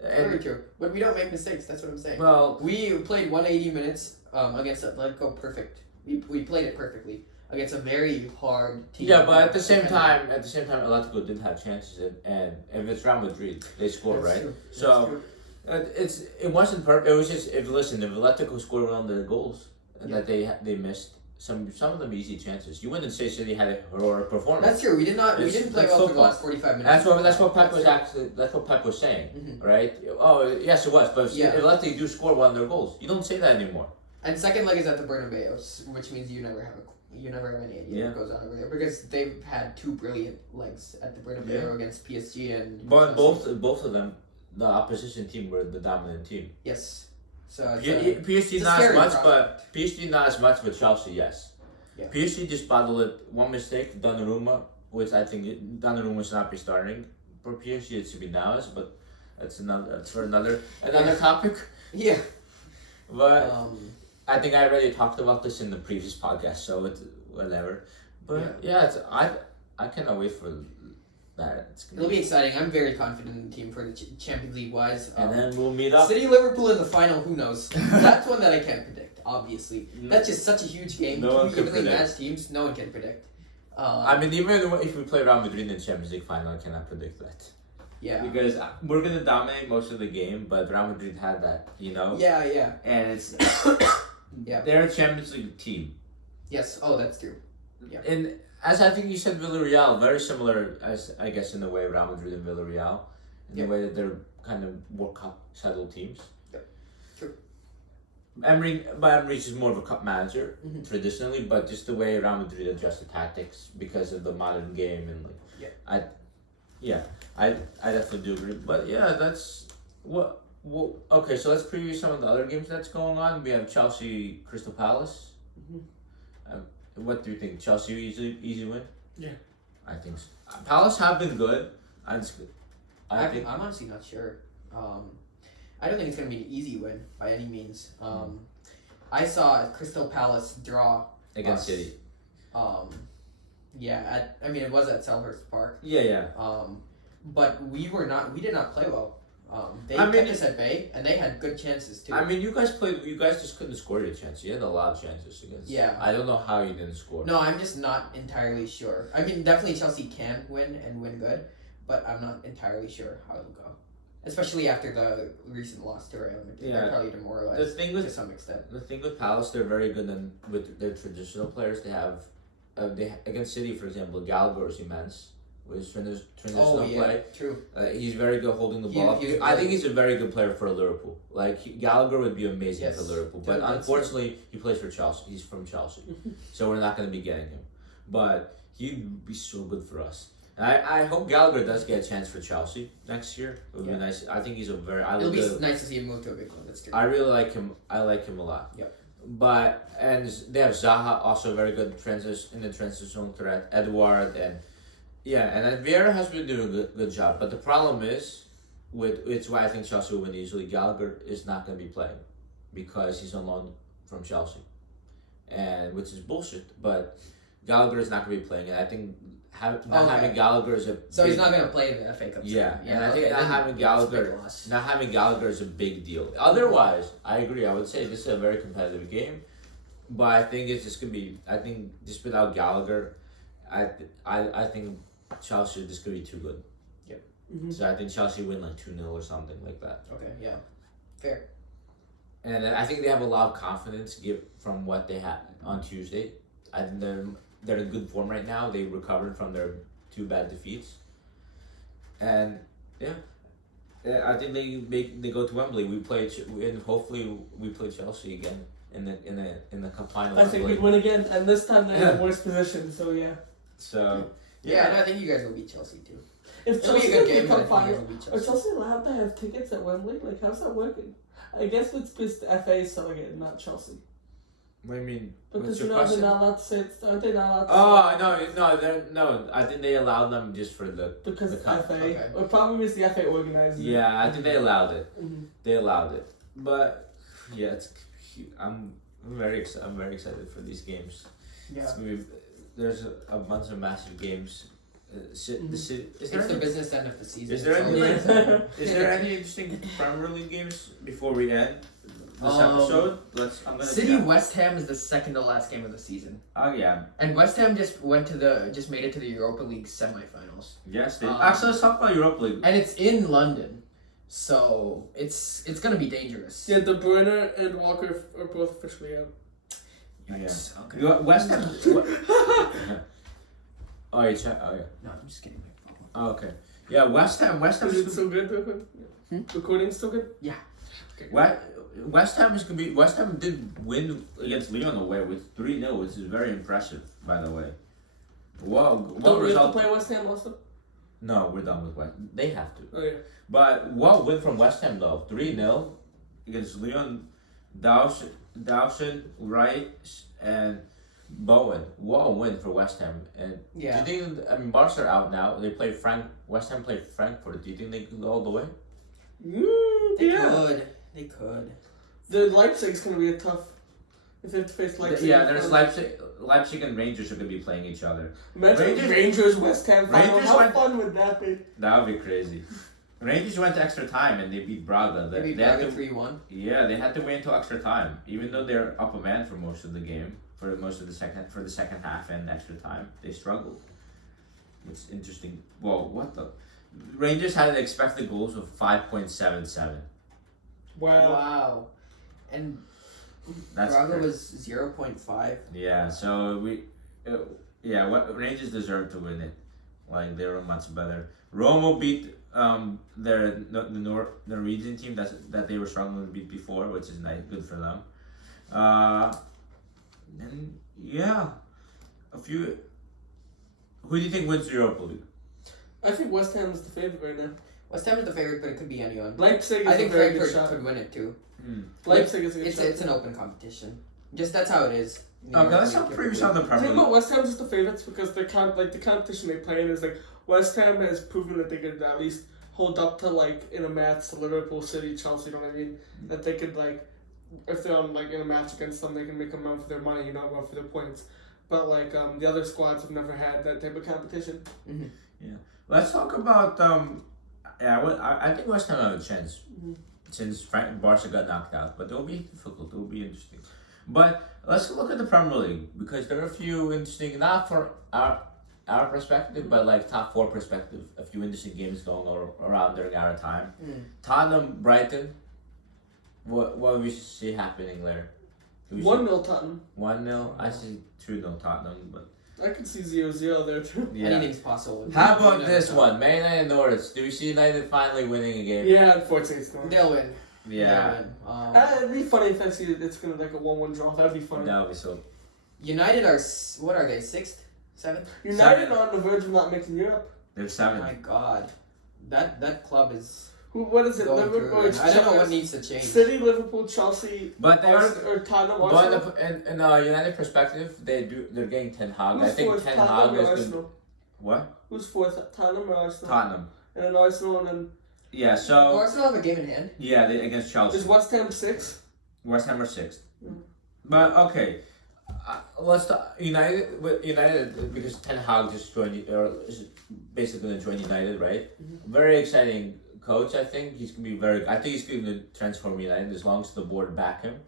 Very true. But we don't make mistakes. That's what I'm saying. Well, we played 180 minutes against Atletico perfect. We played it perfectly against a very hard team. Yeah, but at the same time, Atletico did have chances, and if it's Real Madrid, they score, right? True. So. It wasn't perfect. It was just if Atletico scored one of their goals that they missed some of them easy chances. You wouldn't say City had a heroic performance. That's true. We didn't play well for the last 45 minutes. That's what Pep was saying, right? Oh yes, it was. But if Atletico do score one of their goals, you don't say that anymore. And second leg is at the Bernabeu, which means you never have any idea what goes on over there because they've had 2 brilliant legs at the Bernabeu against PSG and. But both of them, the opposition team were the dominant team. Yes. So PSG not as much, but PSG not as much, but Chelsea yes. Yeah. PSG just bottled it. One mistake, Donnarumma, which I think Donnarumma should not be starting for PSG. It should be Navas, but that's for another topic. Yeah. But I think I already talked about this in the previous podcast, so it's whatever. But I cannot wait for that. It'll be exciting. I'm very confident in the team for the Champions League wise. And then we'll meet up. City Liverpool in the final. Who knows? That's one that I can't predict. Obviously, that's just such a huge game. No one can evenly predict. matched teams. No one can predict. I mean, even if we play Real Madrid in the Champions League final, I cannot predict that. Yeah. Because we're gonna dominate most of the game, but Real Madrid had that, Yeah. And it's Yeah. they're a Champions League team. Yes. Oh, that's true. Yeah. And as I think you said, Villareal, very similar as I guess in the way Real Madrid and Villareal, in the way that they're kind of World Cup settled teams. Yep. True. Emery's is more of a cup manager traditionally, but just the way Real Madrid adjust the tactics because of the modern game and I definitely do agree. But that's what. Okay, so let's preview some of the other games that's going on. We have Chelsea, Crystal Palace. What do you think? Chelsea easy win? Yeah. I think so. Palace have been good. I'm honestly not sure. I don't think it's gonna be an easy win by any means. I saw Crystal Palace draw against City. It was at Selhurst Park. Yeah. But we did not play well. They kept us at bay, and they had good chances too. I mean, you guys just couldn't score your chance. You had a lot of chances against. Yeah. I don't know how you didn't score. No, I'm just not entirely sure. I mean, definitely Chelsea can win and win good, but I'm not entirely sure how it'll go. Especially after the recent loss to Real Madrid. They're probably demoralized to some extent. The thing with Palace, they're very good with their traditional players. They have, against City, for example, Gallagher is immense. With his transitional play. True. He's very good holding the ball up. I think he's a very good player for Liverpool. Gallagher would be amazing for Liverpool, but unfortunately he plays for Chelsea. He's from Chelsea, so we're not going to be getting him. But he'd be so good for us. And I hope Gallagher does get a chance for Chelsea next year. It would be nice. I think he's a very. It'll be nice to see him move to a big club. That's true. I really like him. I like him a lot. Yep. And they have Zaha, also very good in the transitional threat. Edouard and. Yeah, and then Vieira has been doing a good job, but the problem is, it's why I think Chelsea will win easily. Gallagher is not going to be playing because he's on loan from Chelsea, which is bullshit. But Gallagher is not going to be playing, and I think having Gallagher is he's not going to play in the FA Cup. Yeah, and I think not having Gallagher is a big deal. Otherwise, I agree. I would say this is a very competitive game, but I think it's just going to be. I think just without Gallagher, I think. Chelsea is just going to be too good. Yep. So I think Chelsea win 2-0 or something like that. Okay, yeah. Fair. And I think they have a lot of confidence from what they had on Tuesday. I think they're in good form right now. They recovered from their 2 bad defeats. And I think they go to Wembley. And hopefully we play Chelsea again in the cup final. I think we win again, and this time they're in a worse position. So yeah. So. Yeah, and I think you guys will beat Chelsea too. If It'll Chelsea be a good game, become final, are Chelsea allowed to have tickets at Wembley? How's that working? I guess it's because the FA is selling it, not Chelsea. What do you mean? Because they're not allowed to say it. Aren't they not allowed to say no. I think they allowed them just for the cup. FA. Okay. The problem is the FA organizes it. Yeah, I think they allowed it. They allowed it, but I'm very excited for these games. Yeah. There's a bunch of massive games. It's the business end of the season. Is there any interesting Premier League games before we end this episode? City West Ham is the second to last game of the season. Oh yeah. And West Ham just made it to the Europa League semifinals. Yes, they actually let's talk about Europa League. And it's in London. So it's gonna be dangerous. Yeah, De Bruyne and Walker are both officially out. Yes. Yeah. Okay. West Ham. Oh, you check. Oh, yeah. No, I'm just kidding. Oh, okay. Yeah, West Ham. Is it so good? Recording still good? Yeah. West Ham did win against Lyon away with 3-0, which is very impressive, by the way. What Don't we have result? to play West Ham also? No, we're done with West. They have to. Oh yeah. But what win from West Ham though? 3-0 against Lyon, Dawson, Wright, and Bowen. What a win for West Ham. And do you think? Barca are out now. West Ham played Frankfurt. Do you think they can go all the way? They could. The Leipzig's gonna be a tough. If they have to face Leipzig. Yeah, there's Leipzig and Rangers are gonna be playing each other. Imagine Rangers West Ham final. How fun would that be? That would be crazy. Rangers went to extra time and they beat Braga. They beat Braga 3-1. Yeah, they had to wait until extra time, even though they're up a man for most of the game, for the second half and extra time. They struggled. It's interesting. Whoa, what the? Rangers had expected goals of 5.77. Wow. And That's Braga crazy. was 0.5. Yeah, so what Rangers deserved to win it. Like they were much better. Roma beat the Norwegian team that they were struggling to beat before, which is nice, good for them. And yeah, a few. Who do you think wins the Europa League? I think West Ham is the favorite right now. West Ham is the favorite, but it could be anyone. Leipzig is I think a very good Frankfurt shot. could win it too. Leipzig is a good shot. It's an open competition. Just that's how it is. Okay, let's talk previews on the I Premier think League. about West Ham's just the favorites because the competition they play in is like West Ham has proven that they could at least hold up to like in a match to Liverpool, City, Chelsea. You know what I mean? That they could like if they're on like in a match against them, they can make them run for their money, run for their points. But like the other squads have never had that type of competition. Mm-hmm. Yeah, let's talk about I think West Ham have a chance since Barca got knocked out, but it will be difficult. It will be interesting. But let's look at the Premier League because there are a few interesting, not for our perspective, but like top four perspective. A few interesting games going around during our time. Tottenham, Brighton. What we see happening there? 1-0 Tottenham. 1-0. I see 2-0 Tottenham, but I could see 0-0 there too. yeah. Anything's possible. How about this one? Man United and Norwich. Do we see United finally winning a game? Yeah, unfortunately it's not. They'll win. Yeah. It'd be funny if I see it's gonna like a 1-1 draw. That'd be funny. That would be so. United are what are they? 6th, 7th? United are on the verge of not making Europe. They're Oh 7th. my God, that club is. What is it? going Liverpool. through. It's I don't know what Chelsea, needs to change. City, Liverpool, Chelsea, But they are. or Tottenham. Arsenal. But in United perspective, they're getting Ten Hag. Who's I think fourth, Ten Tottenham Hag or is Arsenal? good. What? Who's fourth? Tottenham or Arsenal? Tottenham. And then Arsenal, and then Yeah. So Arsenal have a game in hand. yeah, they against Chelsea. is West Ham 6th? West Ham are 6th. Mm. But okay, let's talk United because Ten Hag just joined or is basically going to join United, right? Mm-hmm. Very exciting coach. I think he's going to be very. I think he's going to transform United as long as the board back him.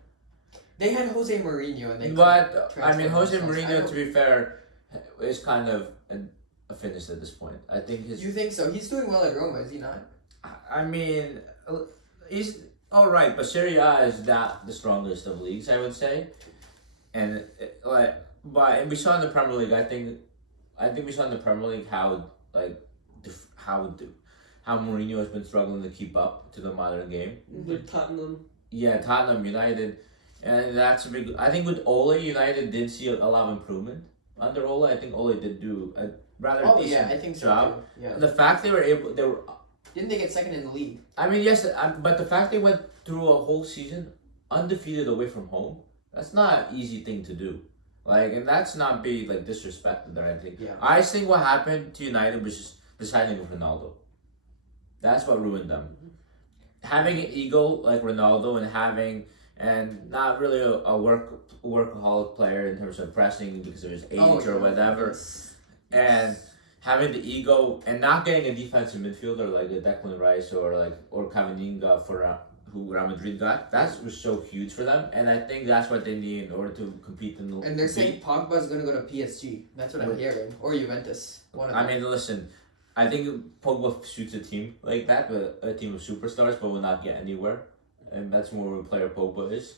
They had Jose Mourinho and they. But I mean, Jose themselves. Mourinho, to be fair, is kind of a finish at this point. I think his. You think so? He's doing well at Roma, is he not? I mean, he's all right, but Serie A is not the strongest of leagues, I would say, and but we saw in the Premier League. I think we saw in the Premier League how Mourinho has been struggling to keep up to the modern game. With Tottenham. Yeah, Tottenham, United, and that's a big. I think with Ole, United did see a lot of improvement under Ole. I think Ole did do a rather decent I think so job. too. Yeah. The fact they were. Didn't they get second in the league? I mean, yes, but the fact they went through a whole season undefeated away from home, that's not an easy thing to do. Like, and that's not be like disrespected or anything. Yeah. I think what happened to United was just the signing of Ronaldo. That's what ruined them. Having an ego like Ronaldo and not really a workaholic player in terms of pressing because of his age or whatever, and having the ego and not getting a defensive midfielder like a Declan Rice or Cavaninga for who Real Madrid got, that was so huge for them, and I think that's what they need in order to compete in the. And they're saying Pogba's gonna go to PSG. That's what I'm hearing, or Juventus. I mean, listen, I think Pogba suits a team like that, but a team of superstars, but will not get anywhere, and that's more of a player Pogba is.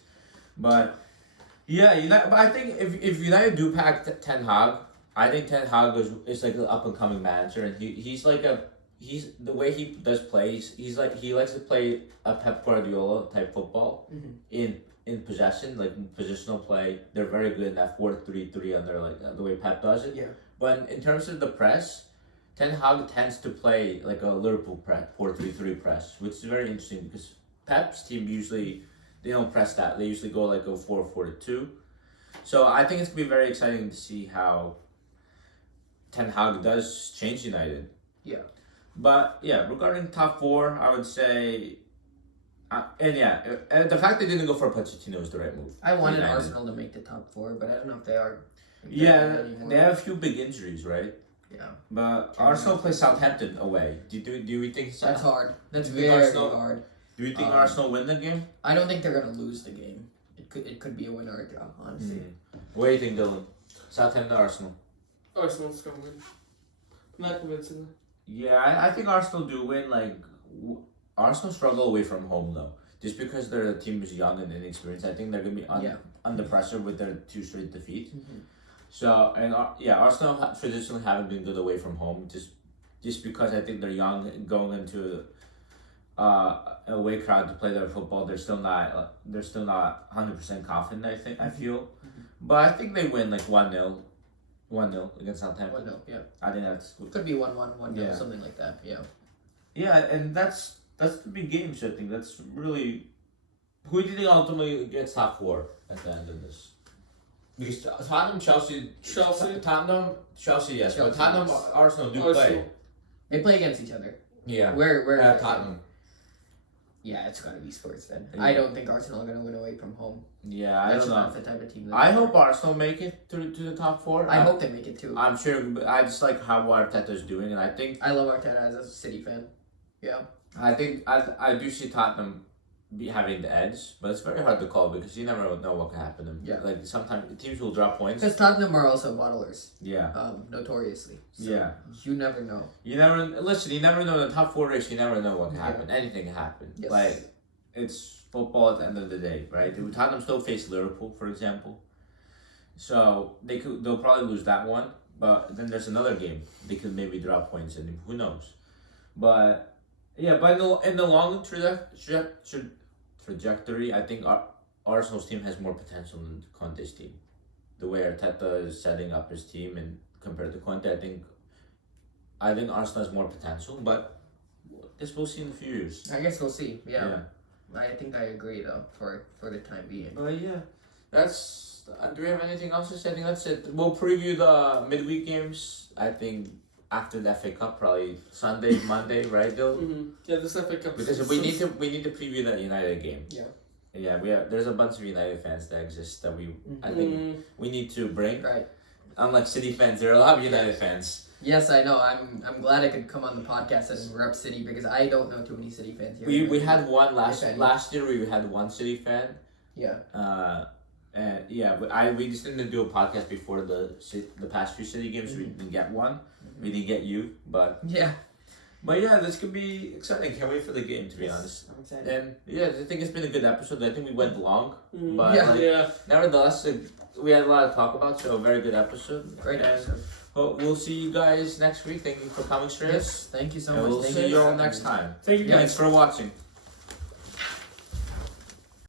But yeah, United. But I think if United do pack Ten Hag, I think Ten Hag is like an up and coming manager, and he's like he's the way he does plays. He likes to play a Pep Guardiola type football in possession, like positional play. They're very good in that 4-3-3 under the way Pep does it. Yeah. But in terms of the press, Ten Hag tends to play like a Liverpool press, 4-3-3 press, which is very interesting because Pep's team usually they don't press that. They usually go like a 4-4-2. So I think it's gonna be very exciting to see how Ten Hag does change United. Yeah. But yeah, regarding top four, I would say, the fact they didn't go for Pochettino is the right move. I wanted Arsenal to make the top four, but I don't know if they are. Yeah, they have a few big injuries, right? Yeah. But Arsenal plays Southampton away. Do we think that's hard? That's very hard. Do you think Arsenal win the game? I don't think they're gonna lose the game. It could be a win or a draw, honestly. What do you think, Dylan? Southampton, Arsenal. Arsenal's gonna win. Not convincing. Yeah, I think Arsenal do win. Arsenal struggle away from home though, just because their team is young and inexperienced. I think they're gonna be under pressure with their 2 straight defeats. So Arsenal traditionally haven't been good away from home, just because I think they're young and going into away crowd to play their football. They're still not 100% confident. I feel, but I think they win 1-0. 1-0 against Southampton. 1-0, yeah. I think that's good. Could be 1-1, 1-0, something like that. Yeah. Yeah, and that's the big game. So I think that's really. Who do you think ultimately gets top four at the end of this? Because Tottenham, Chelsea, Tottenham, Chelsea, yes, but Tottenham, Arsenal do play. They play against each other. Yeah. Where Tottenham. Yeah, it's gotta be Spurs then. Yeah. I don't think Arsenal are gonna win away from home. Yeah, I That's don't know. not the type of team. I hope Arsenal make it to the top four. I hope they make it too. I'm sure. I just like how Arteta's doing, and I think I love Arteta as a City fan. Yeah. I think I do see Tottenham having the edge, but it's very hard to call because you never know what can happen to them. Yeah. Like sometimes teams will drop points. Because Tottenham are also bottlers. Yeah. Notoriously. So Yeah. You never know. You never know the top four race. You never know what can happen. Anything can happen. Yes. It's football at the end of the day, right? Tottenham still face Liverpool, for example. So they'll probably lose that one, but then there's another game they could maybe drop points in. Who knows? But yeah, but in the long trajectory, I think Arsenal's team has more potential than Conte's team. The way Arteta is setting up his team and compared to Conte, I think Arsenal has more potential, but this we'll see in a few years. I guess we'll see. Yeah. I think I agree though for the time being. But yeah, that's. Do we have anything else to say? I think that's it. We'll preview the midweek games. I think after the FA Cup, probably Sunday, Monday, right, Bill? Yeah, this FA Cup. Because we need to preview the United game. Yeah. Yeah, there's a bunch of United fans that exist that I think we need to bring. Right. Unlike City fans, there are a lot of United fans. Yes, I know. I'm glad I could come on the podcast and rep City because I don't know too many City fans here. We had one last year. We had one City fan. Yeah. We just didn't do a podcast before the past few City games. We didn't get one. We didn't get you, but yeah. But yeah, this could be exciting. Can't wait for the game, to be honest. I'm excited. And yeah, I think it's been a good episode. I think we went long, but nevertheless, we had a lot to talk about. So a very good episode. Great episode. We'll see you guys next week. Thank you for coming, Shreyas. Yes, thank you so much. We'll see you all next time. Thank you guys. Thanks for watching.